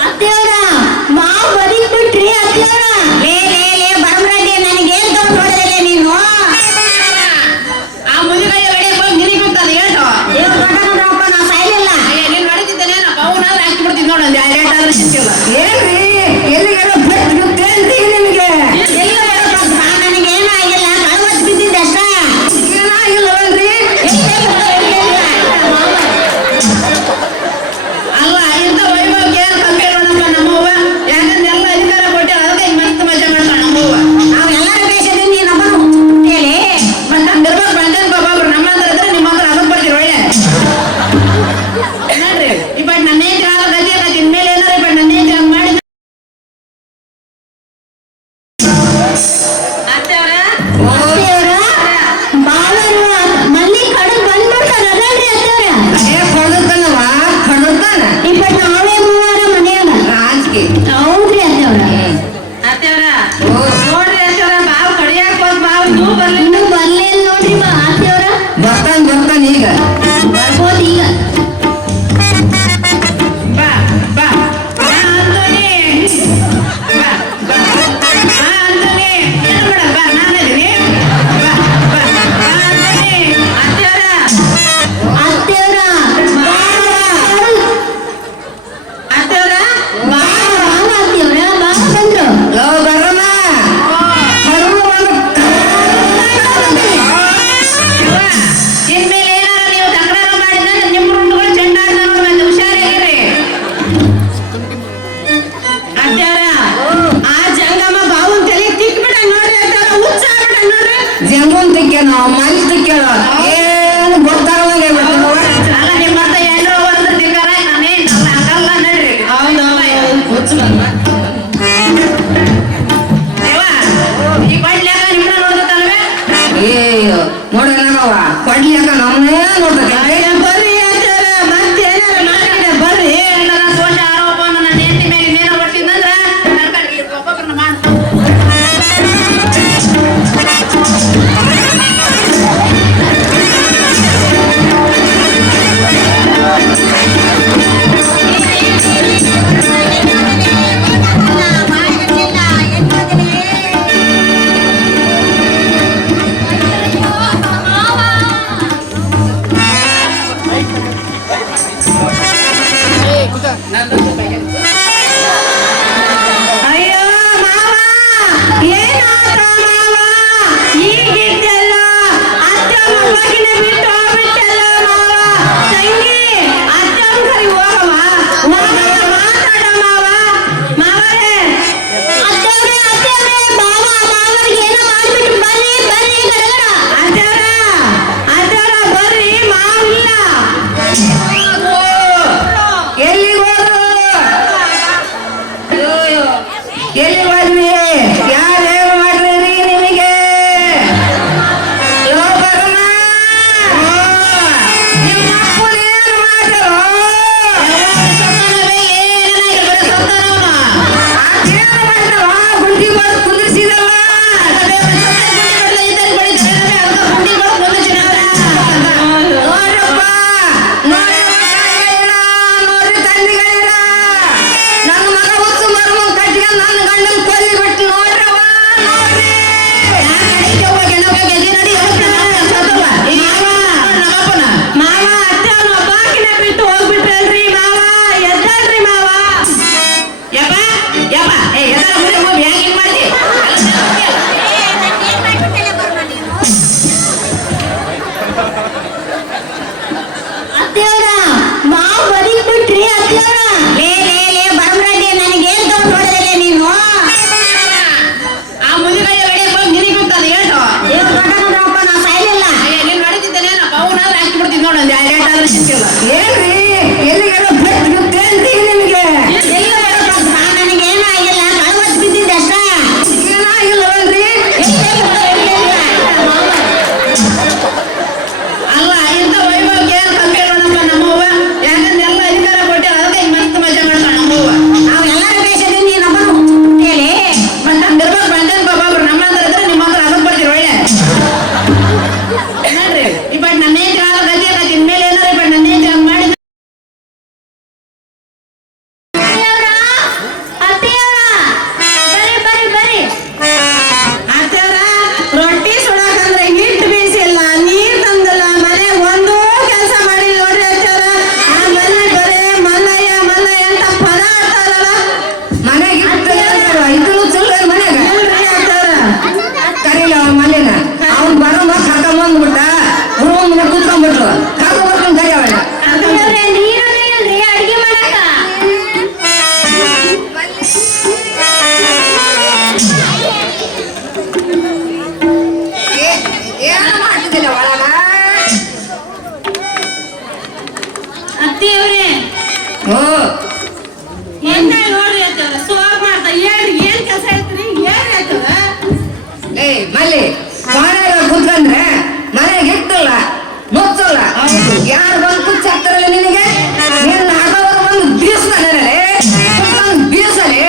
ಅತ್ತವ್ರ ಮಾವ್ ಬದಿಕ್ ಬಿಟ್ರಿ ಅತ್ತವ್ರ ಲೇ ಬರಮ್ರೆಡ್ಡಿ ನನಗೇನ್ ತಗೊಂಡು ಹೊಡೆದಿಲ್ಲ ನೀನು ಆ ಮುದುಗೈ ಹೊಡೆಯಕ್ ಹೋಗಿ ನಿನಗೆ ಬಿಡ್ತಾನೆ ಹೇಳ್ತು ದೇವ್ರ ಕೊಟ್ಟನಪ್ಪ ನಾ ಸಾಯ್ಲಿಲ್ಲ ನೀನ್ ಹೊಡಿತಿದ್ದೇನೆ ನಾ ಪೌನಾದ್ರೆ ಹಾಕಿ ಬಿಡ್ತೀನಿ ನೋಡು ಒಂದು 2 ಆದ್ರೂ ಚಿಂತಿಲ್ಲ ಏನ್ರಿ ಎಲ್ಲಿಗೆಲ್ಲ ಬಿಟ್ಟು ಬಿಟ್ಟೇನ್ರಿ ನಿಮಗೆ ನನಗೆ ಏನೂ ಆಗಿಲ್ಲ ಕಳವತ್ತು ಬಿದ್ದಿದ್ದೆ ಅಷ್ಟ ಏನಾಗಿಲ್ಲವಲ್ರಿ ಅಲ್ಲ ಇಂಥ ವೈಭವಕ್ಕೆ ಏನು ಕಮ್ಮಿ ನೋಡಪ್ಪ ನಮ್ಮವ್ವ ಯಾಕಂದ್ರೆ ಎಲ್ಲ ಅಧಿಕಾರ ಕೊಟ್ಟೆ ಅದಕ್ಕೆ ಹಿಂಗ್ ಮಸ್ತ್ ಮಜಾ ಮಾಡ್ತಾಳೆ ನಮ್ಮವ್ವ ನಾವೆಲ್ಲರ ಬೇಸದಿಂದ ನೀನೊಬ್ಬನು ಹೇಳಿ ಮತ್ತೆ ಹಂಗಿರ್ಬೇಕು ಬಂದೇನ್ ಒಬ್ಬೊಬ್ರು ನಮ್ಮ ಹತ್ರ ಇದ್ರೆ ನಿಮ್ಮ ಹತ್ರ ಅದಕ್ಕೆ ಬರ್ತೀರಿ ಒಳ್ಳೆ ನೋಡ್ರಿ ಈ ಬಟ್ ನನ್ನ ಹಿಂಗೊಂದ್ ತಿಕ್ಕೇನ ಮಲ್ ತಿಕ್ಕೇನ ಏನು ಗೊತ್ತಾಗದಂಗೆ ಅಲ್ಲ ನಿಮ್ಮ ಮತ್ತೆ ಎಲ್ಲೋ ಒಂದು ತಿಕ್ಕಾರ ನಾನೇನ್ ಹಂಗಲ್ಲ ನಡ್ರಿ ಈ ಬಡ್ಲ್ಯಾಗ ನಿಮ್ಮನ್ನ ನೋಡ್ದಲ್ವೇ ಏ ನೋಡೇನಾಗವ ಕೊಡ್ಲಿಯಾಕ ನಮ್ಮನ್ನೇ ನೋಡ್ತೈತೆ ಬರ್ರಿ ಅಂತಾರ ಮತ್ತೇನಾರ ಮಾತಾಡ ಬರ್ರಿ ಎಲ್ಲರ ದೋಷ ಆರೋಪ ನನ್ನ ಹೆಂಡತಿ ಮೇಲೆ ಇನ್ನೇನೋ ಬರ್ತಿದ್ದಂದ್ರ ಒಬ್ಬೊಬ್ಬರನ್ನ ಮಾಡ್ತಾರೆ ಅಯ್ಯೋ ಮಾವ ಏನಾತ ಮಾವ ಈಗಿದ್ದೆಲ್ಲ ಅತ್ತೆ ಮಗನ ಬಿಟ್ಟು ಹೋಗ್ಬಿಟ್ಟಲ್ಲ ಮಾವ ತಂಗಿ ಅತ್ತೆ ಕರಿ ಹೋಗವ ಮಾತಾಡ ಮಾವ ಮಾವರೇ ಅತ್ತವ್ರೆ ಮಾವ ಮಾವರಿಗೆ ಏನೋ ಮಾಡ್ಬಿಟ್ಟು ಬರ್ರಿ ಬರ್ರಿ ಗಡಗಡ ಅತ್ತವ್ರ ಬರ್ರಿ ಮಾವಿಲ್ಲ ಎಲ್ಲಿ ಹೋದ್ರು ಎಲ್ಲಿ ಹೋದ್ವಿ ಯಾರೇನು ಮಾಡ್ರಿ ನಿಮಗೆ ಲೋಕರನ್ನ ನಿಮ್ಮ ಅಪ್ಪನೇನು ಮಾಡ್ಯಾರೋ ಅದೇನು ಮಾಡ್ಯಾರೋ ಗುಂಡಿ ಮಾಡಿ ಕುಂದಿರ್ಸಿದಲ್ಲ ನೋಡ್ರಪ್ಪ ನೋಡ್ರಿ ತಂದಿಗಳಿರ ನನ್ನ ಮಗ ಹುಚ್ಚು ಮರ್ಮ ಕಟ್ಟಿಗೆ ನನ್ನ ಗಂಡನ ಕೊಲ್ಲಿ ಬಿಟ್ಟು ನೋಡ್ರವ ನೋಡ್ರಿ ಮಾವ ಅತ್ತೆ ಬಾಕಿನ ಬಿಟ್ಟು ಹೋಗ್ಬಿಟ್ರಲ್ರಿ ಮಾವ ಎದ್ದಲ್ರಿ ಮಾವ ಯಪ್ಪ ಯಪ್ಪ ಏ ಎಲ್ಲರ ಮುಂದೆ ಹೋಗಿ ಹ್ಯಾಂಗ ಹಿಂಗ್ ಮಾಡ್ತಿ ಅತ್ತೆಯವರ ಮಾವ್ ಬರೀ ಬಿಟ್ರಿ ಅತ್ತೆಯವರ ಲೇ ಬರಮ್ರಡ್ಡಿ ನನಗೇನ್ ತಗೊಂಡು ನೋಡಿದಲ್ಲ ನೀನು ಆ ಮುಂದಿನ ವೆಡೆ ಬಂದು ನಿನಗೆ ಬಿಡ್ತಾನೆ ಹೇಳ್ತು ನೋಡಪ್ಪ ನಾ ಸಾಯ್ಲಿಲ್ಲ ನೀನ್ ನಡೀತಿದ್ದಾನೆ ಪೌನಾದ್ರೆ ಹಾಕಿ ಬಿಡ್ತೀನಿ ನೋಡು ಒಂದು 2 ಆದ್ರೆ ಚಿಂತಿಲ್ಲ ಏನ್ರಿ ಎಲ್ಲಿಗೆಲ್ಲ ಬೆಟ್ಟು ಬಿತ್ತೇನ್ರಿ ನಿಮಗೆ ನನಗೇನು ಆಗಿಲ್ಲ ಕಳವತ್ತು ಬಿದ್ದಿದ್ದೆ ಅಷ್ಟ ಏನಾಗಿಲ್ಲವಲ್ರಿ ಅಲ್ಲ ಇಂಥ ವೈಭವಕ್ಕೆ ಏನು ಕಮ್ಮಿ ಮಾಡಪ್ಪ ನಮ್ಮವ್ವ ಯಾಕಂದ್ರೆ ಎಲ್ಲ ಅಧಿಕಾರ ಕೊಟ್ಟಿಲ್ಲ ಅದಕ್ಕೆ ಈಗ ಮಸ್ತ್ ಮಜಾ ಮಾಡ್ತಾಳೆ ನಮ್ಮವ್ವ ನಾವು ಎಲ್ಲರ ಬೇಸದೆ ನೀನೊಬ್ಬನು ಹೇಳಿ ಮತ್ತೆ ಹಂಗಿರ್ಬೇಕು ಬಂದೇನು ಬಾಬಾಬ್ರು ನಮ್ಮ ಹತ್ರ ಇದ್ರೆ ನಿಮ್ಮ ಹತ್ರ ಅದಕ್ಕೆ ಬರ್ತೀರಿ ಒಳ್ಳೆ ನೋಡ್ರಿ ಈ ಬಟ್ ನನ್ನೇ ಕಾಲ ಗತಿ ಆಗತ್ತೆ ಇನ್ಮೇಲೆ ಏನಾರ ಬಟ್ ನನ್ನೇ ಹಂಗೆ ಮಾಡಿದ್ರೆ ಅತ್ತೆಯವರ ರೊಟ್ಟಿ ಸುಡಕಂದ್ರೆ ಹಿಟ್ಟು ಬೀಸಿಲ್ಲ ನೀರ್ ತಂದಿಲ್ಲ ಮನೆ ಒಂದೂ ಕೆಲಸ ಮಾಡಿಲ್ಲ ನೋಡ್ರಿ ಅತ್ತೆಯವರ ಆ ಮನೆ ಬರೇ ಮಲ್ಲಯ್ಯ ಮಲ್ಲಯ್ಯ ಅಂತ ಪದ ಆಡ್ತಾರಲ್ಲ ಮನೆಗೆ ಇದ್ರು ಚಲೋ ಮನೆಗ ಇಲ್ರಿ ಅತ್ತೆಯವರ ಕರೀಲ ಅವ ಮನೆನ ಅವ್ನು ಬರೋಂಗ ಕರ್ಕೊಂಬಂದ್ಬಿಟ್ಟ ರೂಮ್ ಕುತ್ಕೊಂಡ್ಬಿಟ್ರು ಕರ್ಕೊಂಡ್ಬರ್ಕೊಂಡು ಕರಿಯವಳ ಅಡಿಗೆ ಮಾಡಕ ಏನು ಮಾಡ್ತಿದ್ದಿಲ್ಲ ಒಳಗ ಅತ್ತೆಯವ್ರೆ ಓ ಎಂತ ನೋಡ್ರಿ ಅತ್ತವ್ರ ಸೋರ್ ಮಾಡ್ತಾ ಏನ್ ಕೆಲಸ ಐತ್ರಿ ಏನ್ ಆಯ್ತವ ಏ ಮಲ್ಲಿ ಮನೆಯಾಗ ಕುತ್ಕೊಂಡ್ರೆ ಮನೆಗೆ ಇಟ್ಟಿಲ್ಲ ಮುಚ್ಚಲ್ಲ ಯಾರು ಬಂದು ಕುಚ್ಚ ಹಾಕ್ತಾರಲ್ಲ ನಿನಗೆ ನಿನ್ನ ಹಗವರು ಬಂದು ಬೀಸ್ತಾನೆ ಬೀಸಲಿ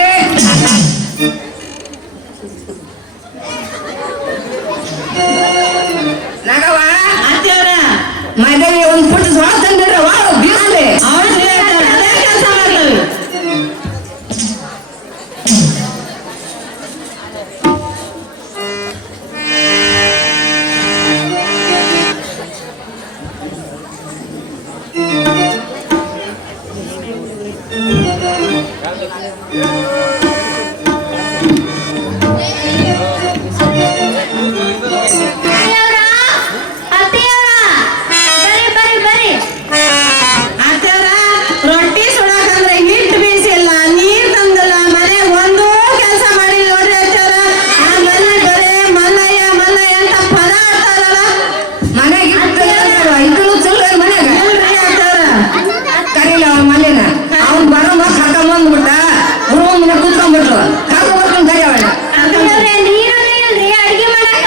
ನಗವ ಅತ್ತೆಯವರ ಮನೆಗೆ ಒಂದು ಪುಟ್ಟ ಸ್ವಾದ ತಂದಿಡ್ರೆ ವಾರ ಬೀಸಲಿ ಹೌದ್ರಿ ಅತ್ತೆಯವರ ಅದೇ ಕೆಲಸ ಮಾಡ್ತೀವಿ ಪದ ಕರ್ಕೊಂಡು ಬರ್ಕೊಂಡು ಕರಿಯವಳ ನೀರಲ್ರಿ ಅಡಿಗೆ ಮಾಡಕ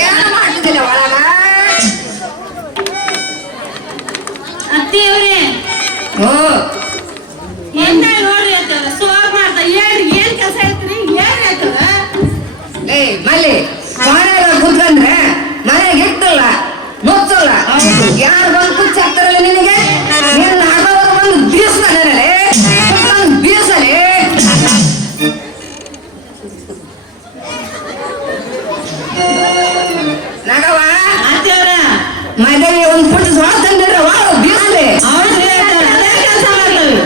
ಏನು ಮಾಡ್ತಿದ್ದಿಲ್ಲ ಒಳಗ ಅತ್ತಿಯವ್ರಿ ಏನ್ ನೋಡ್ರಿ ಅತ್ತ ಸೋರ್ ಮಾಡ್ತಾ ಹೇಳ್ರಿ ಏನ್ ಕೆಲಸ ಐತ್ರಿ ಏನ್ ಆಯ್ತದ ಏ ಮಲ್ಲಿ ಮನೆಯಾಗ ಕುತ್ಕೊಂಡ್ರೆ ಮನೆಗೆ ಇಟ್ಟಲ್ಲ ಮುಚ್ಚಲ್ಲ ಯಾರು ಬಂದು ಕುಚ್ಚಾಕ್ತಾರಲ್ಲ ನಿನಗೆ ನಿನ್ನ ಆಗೋರು ಬಂದು ಬೀಸ್ತಾನೆ ಬೀಸಲಿ ನಗವ ಅತ್ತಿಯವ್ರ ಮನೆಗೆ ಒಂದು ಪುಟ್ಟ ಸ್ವಾದ ತಂದಿದ್ರೆ ಬೀಸಲಿ ಅವ್ರಿ ಅದೇ ಕೆಲಸ ಮಾಡ್ತೀವಿ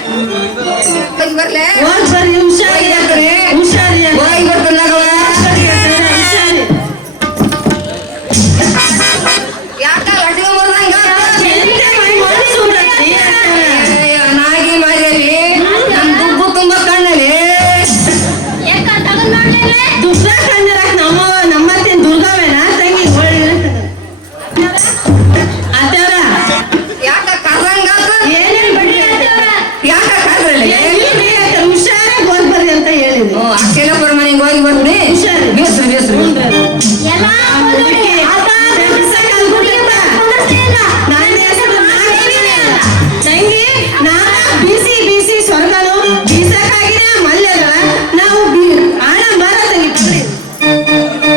ಹೋಗಿ ಬರ್ಲೆ ಹೋಗ್ ಬರ್ರಿ ಹುಷಾರಿ ಹುಷಾರಿ ಹೋಗಿ ಬರ್ತಾನೆ ನಗವ ಹುಷಾರಿ ಯಾಕ ಅಡಿಗೆ ಮಾಡ್ದಂಗ ನಾಗಿ ಮಾರಿಯಲ್ಲಿ ನಮ್ ದುಬ್ಬು ತುಂಬ ಕಣ್ಣಲ್ಲಿ ದುರ್ಗ ಕಂಡಿರಾಕ್ ನಮ್ಮತ್ತೆ ದುರ್ಗವೇನ ತಂಗಿ ಅತ್ತವ್ರ ಯಾಕ ಕರ್ದಂಗ ಏನೇನ್ ಬಿಡ್ರಿ ಅತ್ತವ್ರ ಯಾಕ ಕರ್ದ್ರಲ್ಲಿ ಹುಷಾರಾಗಿ ಹೋಗ್ ಬರ್ರಿ ಅಂತ ಹೇಳಿದ್ರು ಅಕ್ಕೆಲ್ಲಪ್ಪರ ಮನೆಗೆ ಹೋಗಿ ಬರ್ತೀನಿ ಬೇಸ್ರು ಬೇಸ್ರು ತಂಗಿ ನಾ ಬಿಸಿ ಬಿಸಿ ಸ್ವರ್ಗನು ಬೀಸಕ್ಕಾಗಿನ ಮಲ್ಯದ ನಾವು ಆಣ ಬರ ತಂಗಿ ತಗೊಳ್ಳಿ.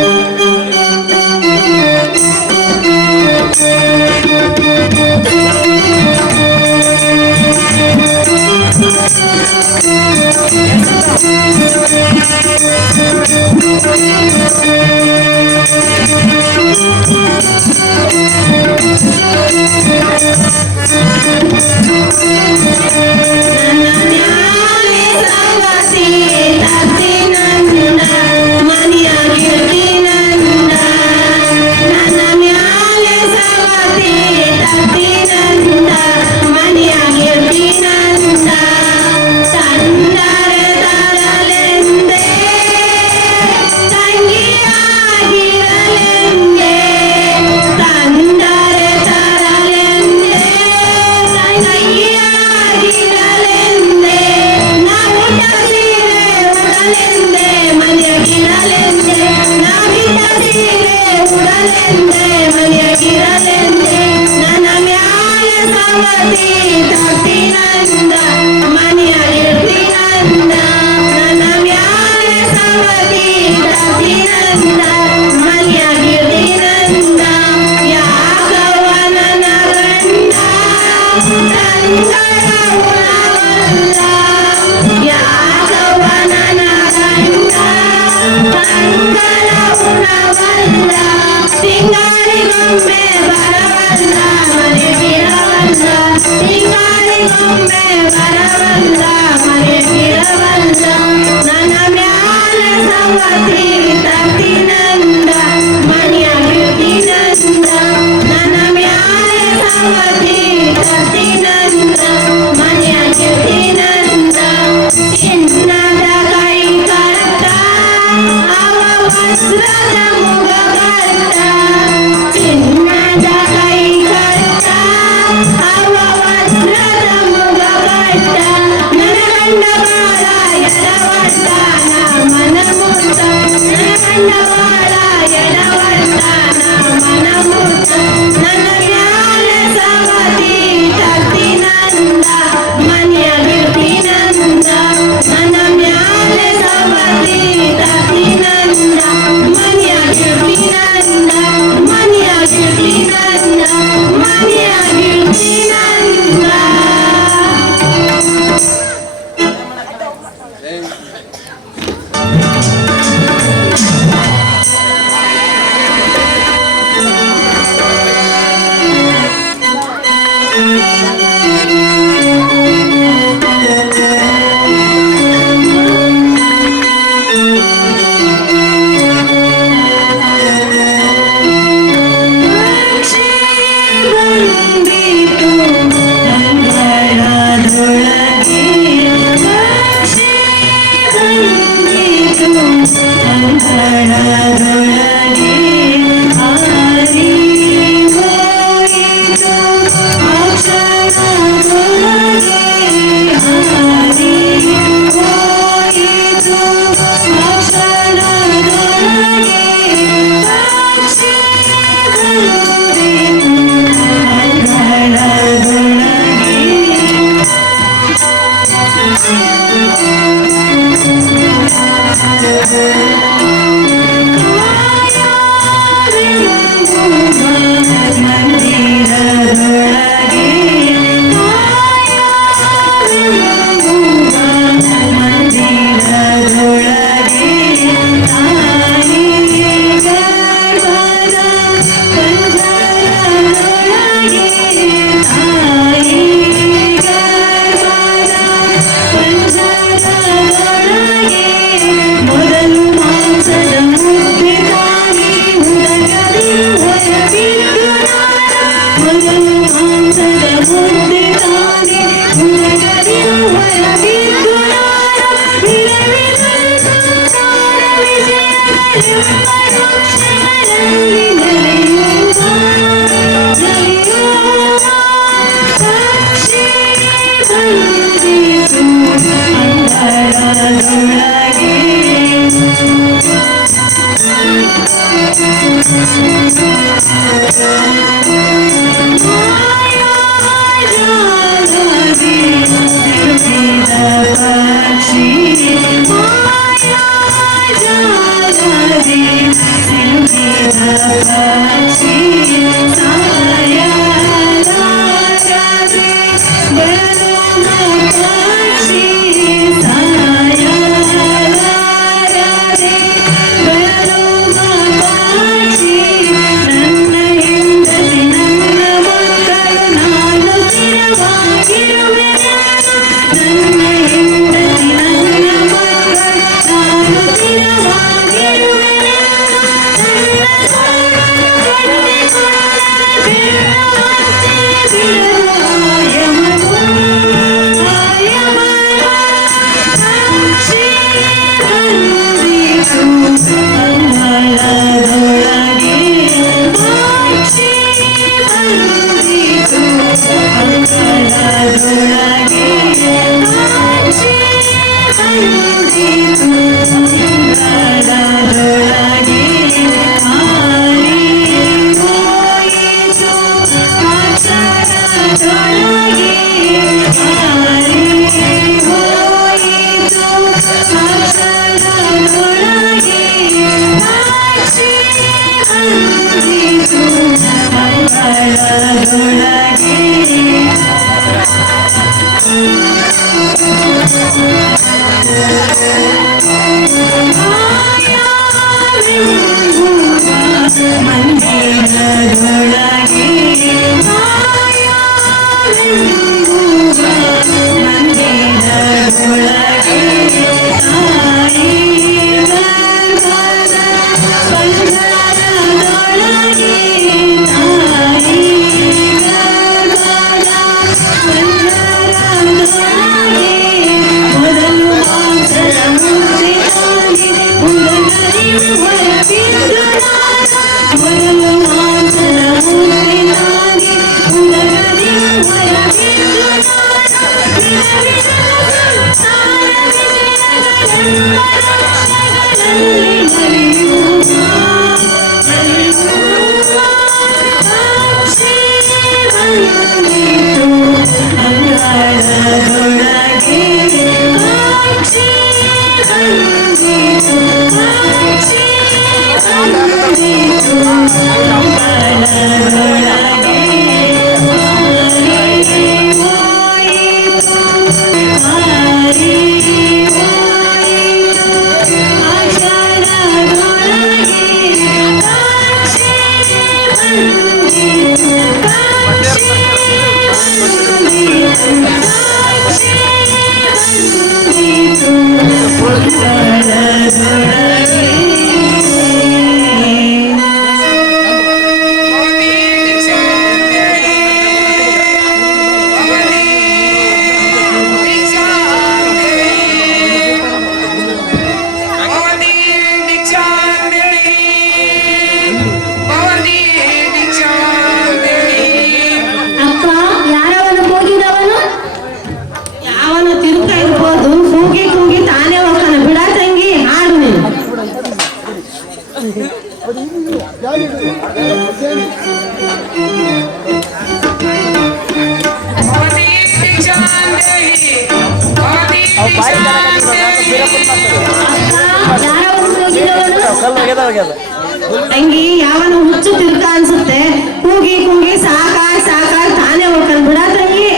ತಂಗಿ ಯಾವನ ಹುಚ್ಚು ತಿರ್ಕ ಅನ್ಸುತ್ತೆ, ಕೂಗಿ ಕೂಗಿ ಸಾಕಾಗಿ ತಾನೇ ಹೋಗ್ಕೊಂಡ್ ಬಿಡ ತಂಗಿ.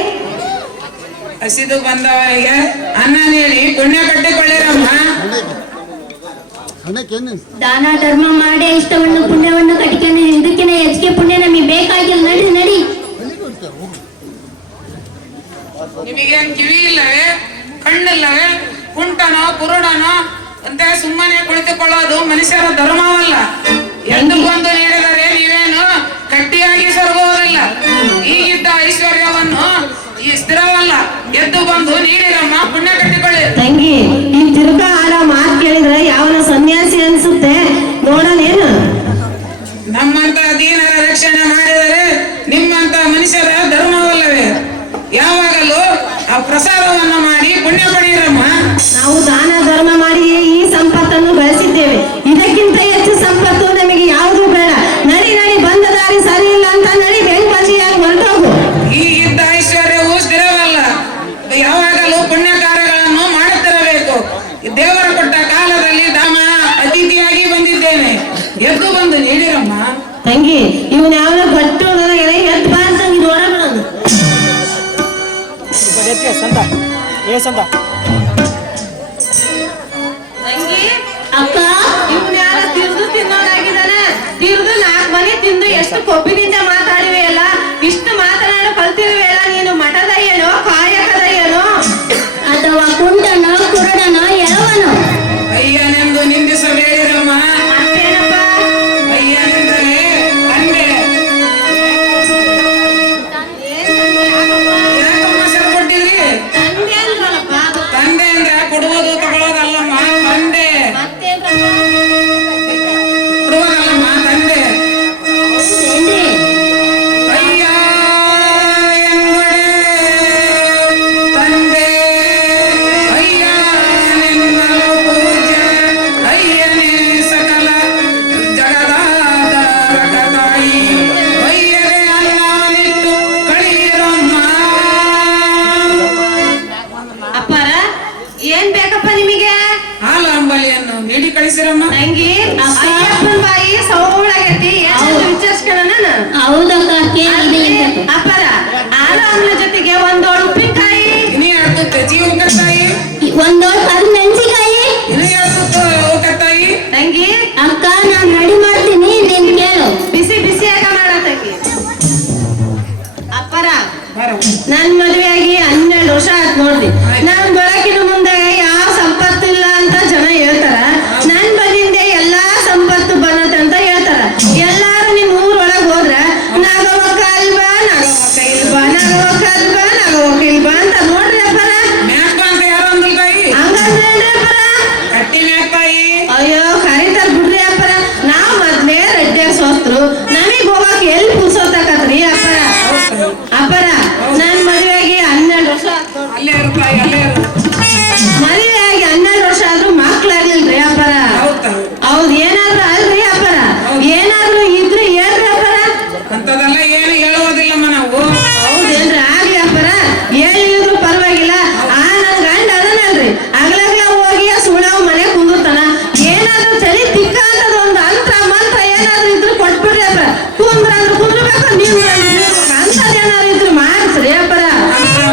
ಹಸಿದು ಬಂದವರಿಗೆ ಅನ್ನ ನೀಡಿ ಪುಣ್ಯ ಕಟ್ಟಿಕೊಳ್ಳಿರಮ್ಮ. ದಾನ ಧರ್ಮ ಮಾಡಿ ಇಷ್ಟವನ್ನು ಪುಣ್ಯವನ್ನು ಕಟ್ಟಿಕೊಂಡು ಇದಕ್ಕಿಂತ ಹೆಚ್ಚಿಗೆ ಪುಣ್ಯ ನಮಗೆ ಬೇಕಾಗಿಲ್ಲ. ನಡಿ ನಡಿ. ನಿಮಗೇನ್ ಕಿವಿ ಇಲ್ಲವೇ, ಕಣ್ಣಿಲ್ಲವೇ, ಕುಂಟನೋ ಕುರುಡನೋ ಅಂತ ಸುಮ್ಮನೆ ಕುಳಿತುಕೊಳ್ಳೋದು ಮನುಷ್ಯರ ಧರ್ಮವಲ್ಲ. ಎಂದು ಬಂದು ನೀಡಿದರೆ ನೀವೇನು ಗಟ್ಟಿಯಾಗಿ ಸೊರಗುವುದಿಲ್ಲ. ಈಗಿದ್ದ ಐಶ್ವರ್ಯವನ್ನು ಈ ಸ್ಥಿರವಲ್ಲ, ಎದ್ದು ಬಂದು ನೀಡಿರಮ್ಮ, ಪುಣ್ಯ ಕಟ್ಟಿಕೊಳ್ಳಿ. ತಂಗಿ ಈ ತಿರ್ಗ ಆಡೋ ಮಾತು ಕೇಳಿದ್ರೆ ಯಾವನ ಸನ್ಯಾಸಿ ಅನ್ಸುತ್ತೆ ನೋಡನೇನು. ನಮ್ಮಂತ ದೀನರ ರಕ್ಷಣೆ ಮಾಡಿದರೆ ನಿಮ್ಮಂತ ಮನುಷ್ಯರ ಧರ್ಮವಲ್ಲವೇ? ಯಾವಾಗಲೂ ಆ ಪ್ರಸಾದವನ್ನು ಮಾಡಿ ಪುಣ್ಯ ಪಡೆಯಿರಮ್ಮ. ನಾವು ದಾನ ಧರ್ಮ ಮಾಡಿ ಈ ಸಂಪತ್ತನ್ನು ಗಳಿಸಿದ್ದೇವೆ. ಇದಕ್ಕಿಂತ ಹೆಚ್ಚು ಸಂಪತ್ತು ನಮಗೆ ಯಾವುದು ಬೇಡ. ನಡಿ ನಡಿ, ಬಂದ ದಾರಿ ಸರಿ ಇಲ್ಲ ಅಂತ ನಡಿ, ಬೆಂಕಿ ಹೊರಟೋಗು. ಈಗಿದ್ದ ಐಶ್ವರ್ಯವು ಸ್ಥಿರವಲ್ಲ, ಯಾವಾಗಲೂ ಪುಣ್ಯ ಕಾರ್ಯಗಳನ್ನು ಮಾಡುತ್ತಿರಬೇಕು. ದೇವರ ಕೊಟ್ಟ ಕಾಲದಲ್ಲಿ ಧಾಮ ಅತಿಥಿಯಾಗಿ ಬಂದಿದ್ದೇನೆ, ಎದ್ದು ಬಂದು ನೀಡಿರಮ್ಮ. ತಂಗಿ ಇವನ್ ಯಾವನ ಗಟ್ಟು ನನಗೆ ಎದ್ದು ಬಾ ಅಂತ ಇದು ಹೊರಬಿಡೋದು. ತಂಗಿ ಅಕ್ಕ ಇವ್ನ ಯಾರ ತಿರ್ದು ತಿನ್ನೋರಾಗಿದ್ದಾನೆ. ತಿರ್ದು 4 ಮನೆ ತಿಂದು ಎಷ್ಟು ಕೊಬ್ಬಿನಿಂದ ಮಾತಾಡಿವೆ ಅಲ್ಲ. ಇಷ್ಟು ಮಾತನಾಡು ಕಲ್ತಿರುವೆ ಅಲ್ಲ ನೀನು. ಮಠದ ಏನೋ ಕಾಯಕದ ಏನೋ. ಅಥವಾ ಕುಂಟನೋ ಕುರುಡನೋ ಎಳವನೋ. ಅಯ್ಯನೆಂದು ನಿಂದಿಸಬೇಡಿರಮ್ಮ. ಮತ್ತೇನಪ್ಪ? ಅಯ್ಯನೆಂದರೆ ತಂದೆ. ಯಾಕಮ್ಮ ಹೆಸರು ಕೊಟ್ಟಿದ್ರಿ? ತಂದೆ ಅಂದ್ರಲ್ಲಪ್ಪ. ತಂದೆ ಅಂದ್ರೆ ಕೊಡುವುದು ತಗೊಳ್ಳೋದಲ್ಲಮ್ಮ, ತಂದೆ ಕೊಡುವುದಲ್ಲಮ್ಮ, ತಂದೆ. ಏನ್ರಿ? ಅಯ್ಯ ಎಂಬಡೆ ತಂದೆ, ಅಯ್ಯ ನಿನ್ನಲು ಪೂಜೆ, ಅಯ್ಯನೇ ಸಕಲ ಜಗದಾಧಾರಕ ತಾಯಿ, ಅಯ್ಯಗೆ ಅನ್ನನಿಟ್ಟು ಕಳಿರಮ್ಮ. ಅಪ್ಪಾರ ಏನ್ ಬೇಕಪ್ಪ ನಿಮಗೆ? ಹಾಲು ಅಂಬಲಿಯನ್ನು ನೀಡಿ ಕಳಿಸಿರಮ್ಮ. ತಂಗಿ ಅಯ್ಯಪ್ಪನ ಬಾಯಿ ಸೌಳಾಗೈತಿ. ಏನು ವಿಚಾರಿಸ್ಕೊಳ್ಳ ನಾನು? ಹೌದಕ್ಕ, ಕೇಳಿದೆ ಅಂತ. ಅಪ್ಪಾರ ಹಾಲು ಅಮ್ಮನ ಜೊತೆಗೆ 1 ಉಪ್ಪಿನಕಾಯಿ. ಇನ್ನು 2 ತೆಜಿ ಹೋಗತ್ತಾಯಿ, ಒಂದೋಳ್ ಕರು ಮೆಣಸಿಕಾಯಿ. ಇನ್ನು 2 ಹೋಗತ್ತಾಯಿ. ತಂಗಿ ಅಕ್ಕ ನಾನ್ ರೆಡಿ ಮಾಡ್ತೀನಿ, ನೀನ್ ಕೇಳು. ಬಿಸಿ ಬಿಸಿಯಾಗ ಮಾಡ ತಂಗಿ. ಅಪ್ಪಾರ ಬರೋ ನನ್ ಮದುವೆಯಾಗಿ 12 ವರ್ಷ ಆಯ್ತು ನೋಡ್ರಿ. ನಾನ್ ಬರಕಿನ ಮುಂದೆ ಯಾವ ಸಂಪತ್ತು ಇಲ್ಲ ಅಂತ ಜನ ಹೇಳ್ತಾರ. ನನ್ ಬಂದಿಂದ ಎಲ್ಲಾ ಸಂಪತ್ತು ಬಂದತೆ ಅಂತ ಹೇಳ್ತಾರ. ಎಲ್ಲಾರು ನಿಮ್ ಊರೊಳಗ್ ಹೋದ್ರ ನಾಗವಕ್ಕ ಅಲ್ವಾ, ನಾಗವಕ್ಕ ಇಲ್ವಾ, ನಾಗವಕ್ಕ ಅಲ್ವಾ, ನಾಗವಕ್ಕ ಇಲ್ವಾ ಅಂತ ನೋಡ್ರಿ ಅಪ್ಪರ. ಮ್ಯಾಕ್ ಅಂತ ಯಾರು ಅಂದ್ರಿ? ಹಂಗಂದ್ರೇನ್ರಿ ಅಪ್ಪರ? ಕಟ್ಟಿ ಮ್ಯಾಕ್ ತಾಯಿ. ಅಯ್ಯೋ ಕರೀತಾರ ಬಿಡ್ರಿ ಅಪ್ಪರ. ನಾವ್ ಮೊದ್ಲೇ ರೆಡ್ಡಿಯಾಗ ಸೋತ್ರು, ನಮಗ್ ಹೋಗಕ್ ಎಲ್ಲಿ ಪುರ್ಸೋತಾಕತ್ರಿ ಅಪ್ಪರ. ಅಪ್ಪರ ನನ್ ಮದುವೆಯಾಗಿ 12 ವರ್ಷ ಆಯ್ತು. ಅಲ್ಲೇ ಇರು ತಾಯಿ, ಅಲ್ಲೇ ಇರು. ಮದುವೆಯಾಗಿ 12 ವರ್ಷ ಆದ್ರೂ ಮಕ್ಳಾಗ್ಲಿಲ್ರಿ ಅಪ್ಪರ. ಹೌದಾ? ಹೌದ್ ಏನಾದ್ರು ಅಲ್ರಿ ಅಪ್ಪರ? ಏನಾದ್ರು ಇದ್ರೆ ಹೇಳ್ರಿ ಅಪ್ಪರ. ಅಂತದೆಲ್ಲ ಏನು ಹೇಳುವುದಿಲ್ಲಮ್ಮ ನಾವು. ಹೌದೇನ್ರಿ? ಆಗ್ಲಿ ಅಪ್ಪರ, ಹೇಳಿದ್ರು ಪರವಾಗಿಲ್ಲ. ನನ್ ಗಂಡ ಅದನಲ್ರಿ, ಅಗ್ಲಗ್ಲ ಹೋಗಿ ಸುಳವ್ ಮನೆ ಕುಂದಿರ್ತಾನ. ಏನಾದ್ರು ಚಳಿ ತಿಕ್ಕ ಅಂತದ ಒಂದು ಮಂತ್ರ ಏನಾದ್ರು ಇದ್ರು ಕೊಟ್ಬಿಡ್ರಿ ಅಪ್ಪರ. ಕುಂದ್ರಂದ್ರು ಕುಂದ್ರಬೇಕು, ನೀವು ಅಂತದ್ ಏನಾದ್ರು ಇದ್ರು ಮಾಡಿಸ್ರಿ ಅಪ್ಪರ.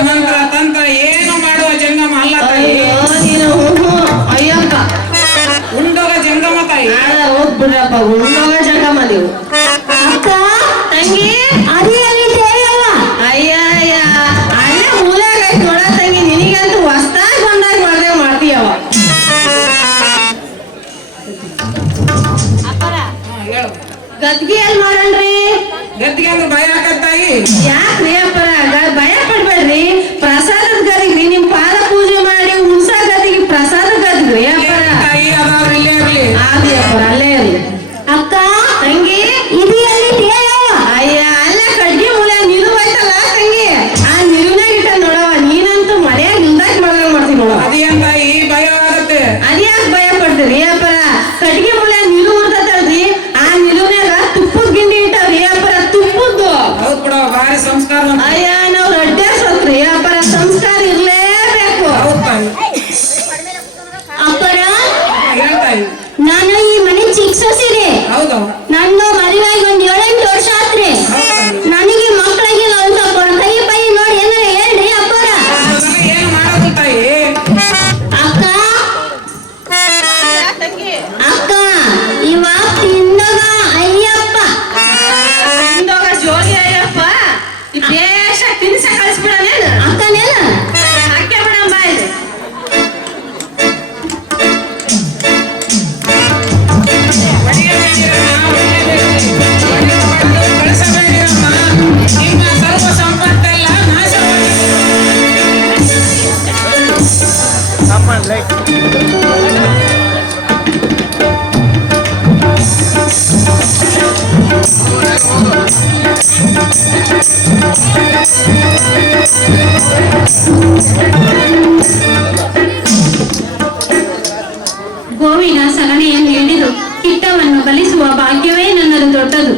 ಮಂತ್ರ ತಂತ್ರ ಏನು ಮಾಡುವ ಜಂಗಮ ಅಲ್ಲ ತಾಯಿ. ಅಯ್ಯೋ ನೀನು ಅಯ್ಯಪ್ಪ ಉಂಡೋಗ ಜಂಗಮ ತಾಯಿ. ಹೋಗ್ಬಿಡ್ರಪ್ಪ, ಉಣ್ಣೋಗ ಜಂಗಮ ನೀವು. ಅಕ್ಕ ತಂಗಿ ಅದೇ ಹೇಳಿದ್ದೇವಲ್ಲ. ಅಯ್ಯ ಅಲ್ಲೇ ಮೂಲೆಯಾಗ ಐತ್ ನೋಡ ತಂಗಿ. ನಿನಗಂತೂ ಹೊಸ್ದಾಗ್ ಬಂದಾಗ ಮಾಡ್ದೇವ್ ಮಾಡ್ತೀಯವ. ಅಪ್ಪಾರ ಹಾ, ಹೇಳು. ಗದ್ಗಿ ಎಲ್ ಮಾಡಣ್ರಿ? ಗದ್ದಿಗೆ ಅಂದ್ರೆ ಭಯ ಆಗತ್ತ ತಾಯಿ. ಯಾಕ್ರಿ ಅಪ್ಪರ? ಭಯ ಪಡ್ಬೇಡ್ರಿ. ಪ್ರಸಾದದ ಗದಿಗ್ರಿ, ನಿಮ್ ಪಾದ ಪೂಜೆ ಮಾಡಿ ಉಣ್ಸ ಗದಿಗೆ ಪ್ರಸಾದ ಗದ್ಗ್ರಿ ಅಪ್ಪರ. ತಾಯಿ ಅದಾದ್ರೂ ಇಲ್ಲೇ ಇರ್ಲಿ. ಆಗ್ಲಿ ಅಪ್ಪರ, ಅಲ್ಲೇ ಇರ್ಲಿ. ಅಕ್ಕ ತಂಗಿ ಇದು ಹೇಳಿದ್ದೇವಲ್ಲ. ಅಯ್ಯ ಅಲ್ಲೇ ಕಡ್ಗಿ ಮೂಲೆ ನಿಲುವೈತಲ್ಲ ತಂಗಿ, ಆ ನಿಲುವ್ನಾಗ ಇಟ್ಟ ನೋಡವ. ನೀನಂತೂ ಮನೆಯಾಗ ಇಲ್ದಾಗ ಮಾಡ್ತೀವಿ ನೋಡವ. ಅದೇನ್ ತಾಯಿ ಭಯ ಆಗತ್ತೆ. ಅದ್ಯಾಕ್ ಭಯ ಪಡ್ತೀರಿ ಅಪ್ಪರ? ಕಟ್ಗೆ ಮೂಲೆ ನಿಲುವು ಇರ್ತೈತಲ್ರಿ, ಆ ನಿಲುವ್ನಾಗ ತುಪ್ಪದ ಗಿಂಡಿ ಇಟ್ಟವ್ರಿ ಅಪ್ಪರ. ತುಪ್ಪದ್ದು ಹೌದ್ ಬಿಡ, ಭಾರಿ ಸಂಸ್ಕಾರ. ಅಯ್ಯ ನಾವ್ ರೊಡ್ಡೆ ಸತ್ರಿ ಅಪ್ಪರ. ಸಂಸ್ಕಾರ ಇರ್ಲೇಬೇಕು. ಹೌದ್ ತಾಯಿ. ಅಪ್ಪರ ಹೇಳ್ತಾಯಿ. ನಾನು ಈ ಮನೆ ಚಿಕ್ಕ ಸೊಸೆ ಹೌದವ ನಂದು ಮದುವೆಯಾಗಿ ಒಂದ್ 7-8 ವರ್ಷ ಆತ್ರಿ. ನನಗೆ ಮಕ್ಕಳಿಗಿಲ್ಲ ಅಂತ ಕೈ ಪೈ ನೋಡಿ ಏನಾರ ಹೇಳ್ರಿ ಅಪ್ಪರ. ಏನ್ ಮಾಡೋದು ತಾಯಿ? ಅಕ್ಕ ಅಕ್ಕ ಇವ ತಿಂದಾಗ ಅಯ್ಯಪ್ಪ ಹಿಂದೋಗ ಜೋಗಿ ಅಯ್ಯಪ್ಪ ಈ ಬೇಷ ತಿನ್ಸ ಕಳಿಸ್ಬಿಡನೇನು ಅಕ್ಕನೇನ ಹಾಕಿ ಬಿಡಮ್ಮ ಇಲ್ಲಿ. ಕಳಿಸಬೇಡಿರಮ್ಮ, ನಿಮ್ಮ ಸರ್ವ ಸಂಪತ್ತೆಲ್ಲ ನಾಶವಾಗಿದೆ. ಗೋವಿನ ಸಗಣಿಯನ್ನು ಹಿಡಿದು ಕಿಟ್ಟವನ್ನು ಬಲಿಸುವ ಭಾಗ್ಯವೇ ನನ್ನದು ದೊಡ್ಡದು.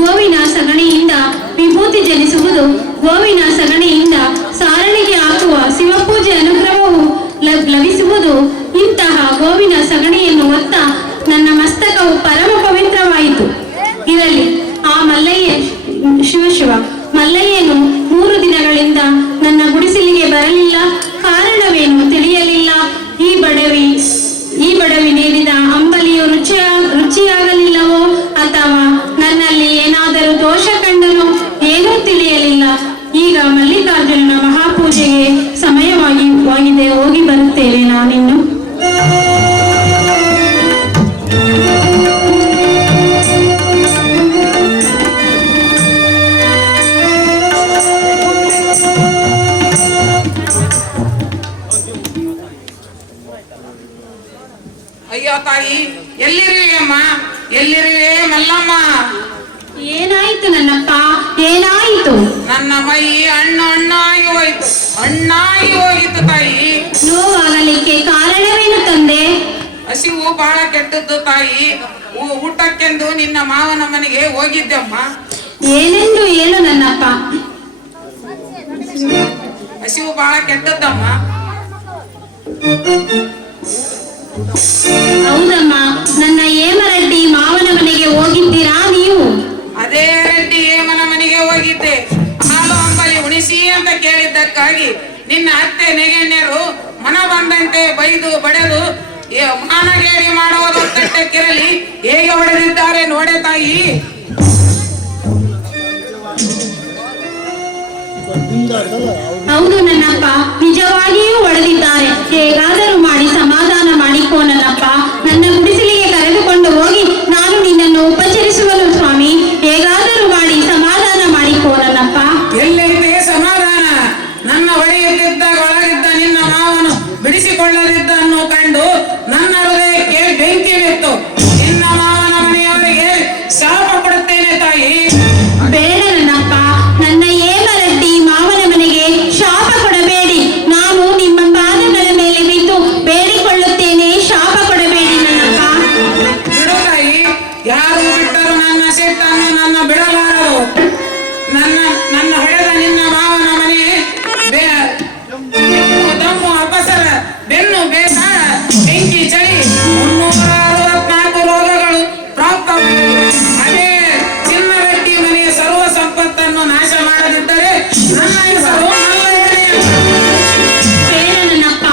ಗೋವಿನ ಸಗಣಿಯಿಂದ ವಿಭೂತಿ ಜನಿಸುವುದು, ಗೋವಿನ ಸಗಣಿಯಿಂದ ಸಾರಣಿಗೆ ಹಾಕುವ ಶಿವಪೂಜೆ ಅನುಗ್ರಹವು ಲಭಿಸುವುದು. ಇಂತಹ ಗೋವಿನ ಸಗಣಿಯನ್ನು ಹೊತ್ತ ನನ್ನ ಮಸ್ತಕವು ಪರಮ ಪವಿತ್ರವಾಯಿತು. ಇರಲಿ ಆ ಮಲ್ಲಯ್ಯ ಶಿವ ಮಲ್ಲಯ್ಯನು 3 ದಿನಗಳಿಂದ ನನ್ನ ಗುಡಿಸಲಿಗೆ ಬರಲಿಲ್ಲ. ಕಾರಣವೇನು ತಿಳಿಯಲಿಲ್ಲ. ಈ ಬಡವಿ ನೀಡಿದ ಅಂಬಲಿಯು ರುಚಿಯಾಗಲಿಲ್ಲವೋ ಅಥವಾ ನನ್ನಲ್ಲಿ ಏನಾದರೂ ದೋಷ ಕಂಡನೋ ಏನೂ ತಿಳಿಯಲಿಲ್ಲ. ಈಗ ಮಲ್ಲಿಕಾರ್ಜುನನ ಮಹಾಪೂಜೆಗೆ ಸಮಯವಾಗಿದೆ, ಹೋಗಿ ಬರುತ್ತೇನೆ ನಾನಿನ್ನು. ಅಯ್ಯೋ ತಾಯಿ, ಎಲ್ಲಿರಿ ಅಮ್ಮ, ಎಲ್ಲಿರಿ ಮಲ್ಲಮ್ಮ? ಏನಾಯ್ತು ನನ್ನಪ್ಪ, ಏನಾಯಿತು? ನನ್ನ ಮೈ ಹಣ್ಣಾಗಿ ಹೋಯ್ತು, ಹಣ್ಣಾಗಿ ಹೋಗಿತ್ತು ತಾಯಿ. ನೋವಾಗಲಿಕ್ಕೆ ಕಾರಣವೇನು ತಂದೆ? ಹಸಿವು ಬಹಳ ಕೆಟ್ಟದ್ದು ತಾಯಿ. ಊಟಕ್ಕೆಂದು ನಿನ್ನ ಮಾವನ ಮನೆಗೆ ಹೋಗಿದ್ದೆಮ್ಮ. ಏನೆಂದು ಹೇಳು ನನ್ನಪ್ಪ. ಹಸಿವು ಬಹಳ ಕೆಟ್ಟದ್ದಮ್ಮ. ಹೌದಮ್ಮ, ನನ್ನ ಹೇಮರೆಡ್ಡಿ ಮಾವನ ಮನೆಗೆ ಹೋಗಿದ್ದೀರಾ ನೀವು? ಅದೇ ರೆಡ್ಡಿ ಹೇಮನ ಮನೆಗೆ ಹೋಗಿದ್ದೆ. ಹಾಲು ಅಂಬಲಿ ಉಣಿಸಿ ಅಂತ ಕೇಳಿದ್ದಕ್ಕಾಗಿ ನಿನ್ನ ಅತ್ತೆ ನೆಗೆಣ್ಯರು ಮನ ಬಂದಂತೆ ಬೈದು ಬಡೆದು ಮಾನಗೇಡಿ ಮಾಡುವುದು ಕಟ್ಟಕ್ಕಿರಲಿ ಹೇಗೆ ಹೊಡೆದಿದ್ದಾರೆ ನೋಡೆ ತಾಯಿ. ಹೌದು ನನ್ನಪ್ಪ, ನಿಜವಾಗಿಯೂ ಹೊಡೆದಿದ್ದಾರೆ. ಹೇಗಾದರೂ ಮಾಡಿ ಸಮಾಧಾನ ಮಾಡಿಕೋ ನನ್ನಪ್ಪ. ನನ್ನ ಗುಡಿಸಲಿಗೆ ಕರೆದುಕೊಂಡು ಹೋಗಿ ನಾನು ನಿನ್ನನ್ನು ಉಪಚರಿಸುವನು ಸ್ವಾಮಿ. ಹೇಗಾದರೂ ಮಾಡಿ ಸಮಾಧಾನ ಮಾಡಿಕೋ ನನ್ನಪ್ಪ. ಎಲ್ಲೈತೆ ಸಮಾಧಾನ? ನನ್ನ ಹೊಡೆಯುತ್ತಿದ್ದಾಗ ಒಳಗಿದ್ದ ನಿನ್ನ ಮಾವನು ಬಿಡಿಸಿಕೊಳ್ಳದಿದ್ದನ್ನು ಕಂಡು ನನ್ನ ಹೃದಯಕ್ಕೆ ಬೆಂಕಿ ಬಿತ್ತು. ನಿನ್ನ ಮಾವನ ಮನೆಯವರಿಗೆ ಶಾಪ ಕೊಡುತ್ತೇನೆ ತಾಯಿ. ಬೇಡ ನನ್ನಪ್ಪ, ನನ್ನ ಹೇಮರೆಡ್ಡಿ ಮಾವನ ಮನೆಗೆ ಶಾಪ ಕೊಡಬೇಡಿ. ನಾನು ನಿಮ್ಮ ಪಾದಗಳ ಮೇಲೆ ಬಿದ್ದು ಬೇಡಿಕೊಳ್ಳುತ್ತೇನೆ, ಶಾಪ ಕೊಡಬೇಡಿ ನನ್ನಪ್ಪ. ಬಿಡು ತಾಯಿ, ಯಾರು ಬಿಟ್ಟರು ನನ್ನ ಸಿಟ್ಟನ್ನು ನನ್ನ ಬಿಡಲಾರದು. ನನ್ನ ಹೊಡೆದ ನಿನ್ನ ಮಾವನ ಮನೆಗೆ ದಮ್ಮು ಅಪಸರ ಬೆನ್ನು ಬೇಸಾರ ಬೆಂಕಿ ಚಳಿ 364 ರೋಗಗಳು ಪ್ರಾಪ್ತ. ಅದೇ ಚಿನ್ನರೆಡ್ಡಿ ಮನೆಯ ಸರ್ವ ಸಂಪತ್ತನ್ನು ನಾಶ ಮಾಡದಿದ್ದರೆ ನನ್ನ ಹೆಸರು ಮಲ್ಲಯ್ಯನೇ. ಬೇಡ ನನ್ನಪ್ಪ,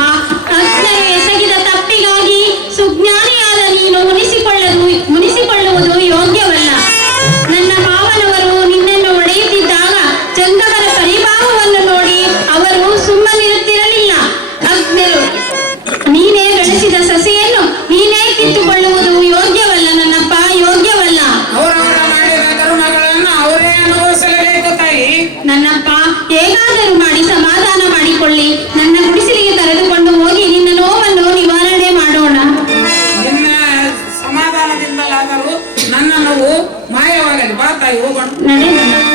ಅಜ್ಞರು ಎಸಗಿದ ತಪ್ಪಿಗಾಗಿ ಸುಜ್ಞಾನಿಯಾದ ನೀನು ಮುನಿಸಿಕೊಳ್ಳುವುದು ಯೋಗ್ಯವಲ್ಲ. ನನ್ನ ಮಾವನವರು ನಿನ್ನನ್ನು ಹೊಡೆಯುತ್ತಿದ್ದಾಗ ಚಂದವರ ಪರಿಭಾವವನ್ನು ನೋಡಿ ಅವರು ಸುಮ್ಮನಿರುತ್ತಿರಲಿಲ್ಲ. ಅಜ್ಞರು ನೀನೇ ಬೆಳೆಸಿದ ಸಸಿಯನ್ನು ನೀನೇ ಕಿತ್ತುಕೊಳ್ಳುವುದು ಯೋಗ್ಯವಲ್ಲ ನನ್ನಪ್ಪ, ಯೋಗ್ಯವಲ್ಲ. ಅವರವರ ಮಾಡಿದ ಕರ್ಮಗಳನ್ನು ಅವರೇ ಅನುಭವಿಸಲೇಬೇಕು ತಾಯಿ. ನನ್ನಪ್ಪ, ಹೇಗಾದರೂ ಮಾಡಿ ಸಮಾಧಾನ ಮಾಡಿಕೊಳ್ಳಿ. ನನ್ನ ಗುಡಿಸಲಿಗೆ ಕರೆದುಕೊಂಡು ಹೋಗಿ ನಿನ್ನ ನೋವನ್ನು ನಿವಾರಣೆ ಮಾಡೋಣ. ನಿನ್ನ ಸಮಾಧಾನದಿಂದಲಾದರೂ ನನ್ನ ನೋವು ಮಾಯವಾಗಲಿ. ಬಾ ತಾಯಿ, ಹೋಗೋಣ. ನಡೆ ನನ್ನಪ್ಪ.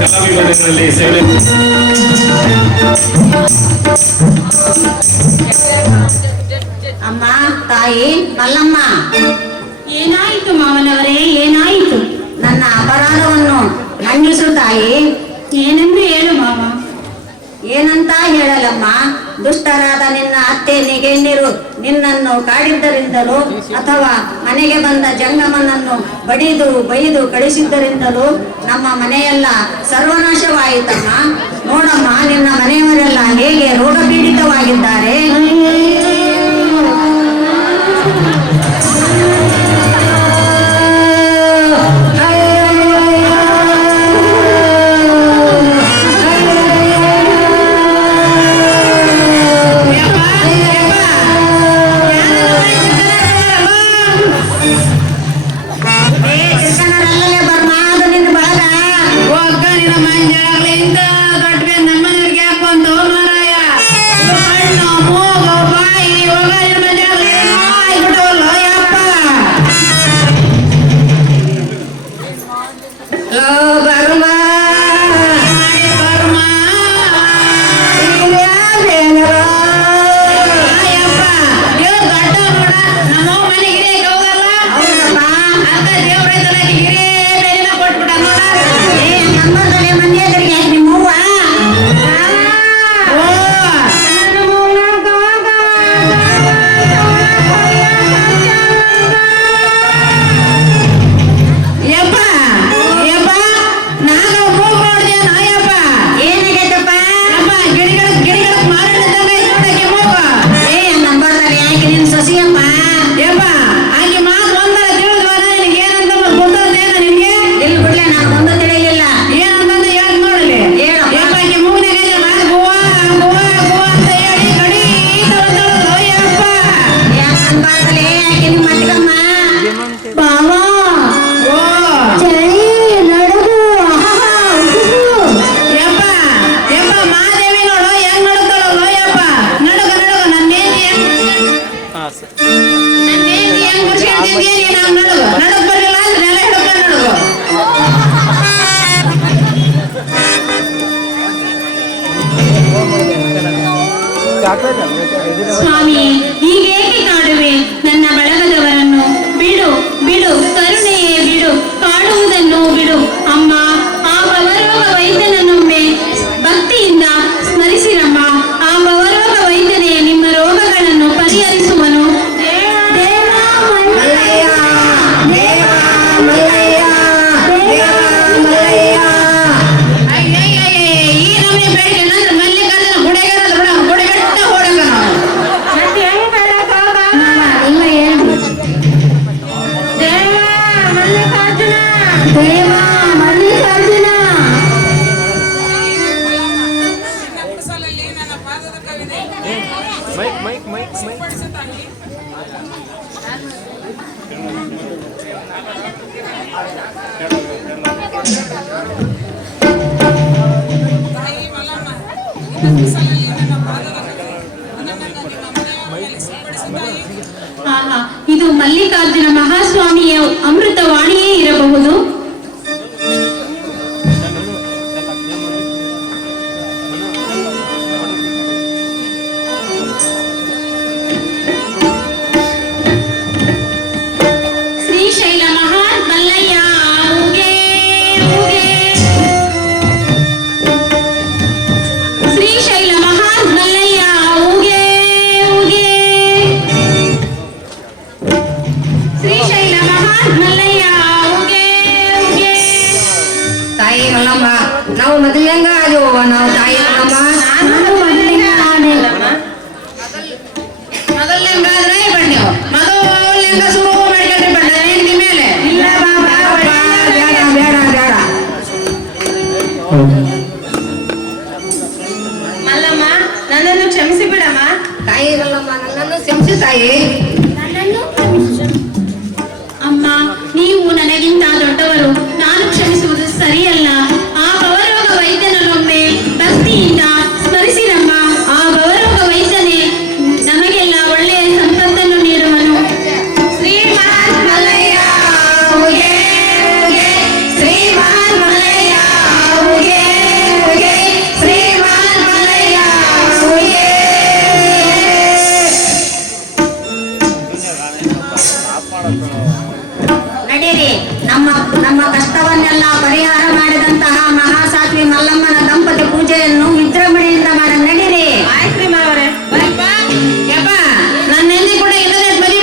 ಕಲಾವಿಭಾಗಗಳಲ್ಲಿ ಸೇವೆ ಅಮ್ಮ ತಾಯಿ ಮಲ್ಲಮ್ಮ, ಏನಾಯಿತು ಮಾವನವರೇ, ಏನಾಯಿತು? ನನ್ನ ಅಪರಾಧವನ್ನು ಆಡಿದ್ದರಿಂದಲೂ ಅಥವಾ ಮನೆಗೆ ಬಂದ ಜಂಗಮನನ್ನು ಬೈದು ಕಳಿಸಿದ್ದರಿಂದಲೂ ನಮ್ಮ ಮನೆಯೆಲ್ಲ ಸರ್ವನಾಶವಾಯಿತಮ್ಮ. ನೋಡಮ್ಮ, ನಿನ್ನ ಮನೆಯವರೆಲ್ಲ ಹೇಗೆ ರೋಗ ಪೀಡಿತವಾಗಿದ್ದಾರೆ. ಸ್ವಾಮಿ, ಹೀಗೇಕೆ ಕಾಡುವೆ ನನ್ನ ಬಳಗದವರನ್ನು? ಬಿಡು ಬಿಡು, ಕರುಣೆಯೇ ಬಿಡು, ಕಾಡುವುದನ್ನು ಬಿಡು ಅಮ್ಮ. ಆ ಭವರೋಗ ವೈದ್ಯನನ್ನೊಮ್ಮೆ ಭಕ್ತಿಯಿಂದ ಸ್ಮರಿಸಿರಮ್ಮ. ಆ ಭವರೋಗ ವೈದ್ಯನೇ ನಿಮ್ಮ ರೋಗಗಳನ್ನು ಪರಿಹರಿಸುವನು. ನನ್ನ ಪಾದದ ಕವಿದೆ ಸಿಂಪಡಿಸುತ್ತಾನೆ. ತಾಯಿ ಮಲ್ಲಮ್ಮ, ನಿನ್ನ ಕುಸಲಲ್ಲಿ ನನ್ನ ಪಾದದ ಕವಿದೆ ಅದನ್ನು ನಿಮ್ಮ ಮನೆಯ ಮೇಲೆ ಸಿಂಪಡಿಸುತ್ತಾಯಿ. ಆಹಾ, ಇದು ಮಲ್ಲಿಕಾರ್ಜುನ ಮಹಾಸ್ವಾಮಿಯ ಅಮೃತವಾಣಿಯೇ ಇರಬಹುದು. ಶ್ರೀಶೈಲ ಮಹಾನ್ ಮಲ್ಲಯ್ಯ ಉಗೆ ಉಗೆ. ಶ್ರೀಶೈಲ ಮಹಾನ್ ಮಲ್ಲಯ್ಯ ಉಗೆ ಉಗೆ. ಶ್ರೀಶೈಲ ಮಹಾನ್ ಮಲ್ಲಯ್ಯ ಉಗೆ ಉಗೆ. ತಾಯಿ ಮಲ್ಲಮ್ಮ, ನಾವು ಮದುವೆಂಗ ಆದೆವು. ನಾವು ತಾಯಿ ಮಲ್ಲಮ್ಮ ಮೊದಲ್ನೆಂಗಾದ್ರೆ ಬಣ್ಣೆವು ಮೊದಲೆಂಗ ಶುರು ಮಾಡ್ಕೊಂಡ್ರೆ ಬಣ್ಣ ಹೆಂಡತಿ ಮೇಲೆ ಇಲ್ಲ ಬಾಬಾ. ಬೇಡ ಬೇಡ ಬೇಡ. ಮಲ್ಲಮ್ಮ, ನನ್ನನ್ನು ಕ್ಷಮಿಸಿ ಬಿಡಮ್ಮ. ತಾಯಿ ಮಲ್ಲಮ್ಮ, ನನ್ನನ್ನು ಕ್ಷಮಿಸಿ ತಾಯಿ. ಅಮ್ಮ, ನೀವು ನನಗಿಂತ ದೊಡ್ಡವರು, ನಾನು ಕ್ಷಮಿಸುವುದು ಸರಿಯಲ್ಲ. ಆ ಭವರೋಗ ವೈದ್ಯನನ್ನೊಮ್ಮೆ ಭಕ್ತಿಯಿಂದ ಸ್ಮರಿಸಿರಮ್ಮ. ಆ ಭವರೋಗ ವೈದ್ಯನೇ ನಮಗೆಲ್ಲ ಒಳ್ಳೆಯ ಸಂಪತ್ತನ್ನು ನೀಡುವನು. ಶ್ರೀಮಾನ್ ಮಲ್ಲಯ್ಯ ಉಗೆ ಉಗೆ. ಶ್ರೀಮಾನ್ ಮಲ್ಲಯ್ಯ ಉಗೆ ಉಗೆ. ಶ್ರೀಮಾನ್ ಮಲ್ಲಯ್ಯ ಉಗೆ. ನಡೀರಿ, ನಮ್ಮ ಕಷ್ಟವನ್ನೆಲ್ಲ ಪರಿಹಾರ ಮಾಡಿದಂತಹ ಮಹಾಸಾಧ್ವಿ ಮಲ್ಲಮ್ಮನ ದಂಪತಿ ಪೂಜೆಯನ್ನು ವಿಜೃಂಭಣೆಯಿಂದ ಮಾಡ. ನಡೀರಿ. ಆಯ್ತ್ರಿ ಮಾವರೇ. ಯಪ್ಪ, ನನ್ನ ಹೆಂಡತಿ ಕೂಡ ಇಲ್ಲದೆ ಮದುವೆ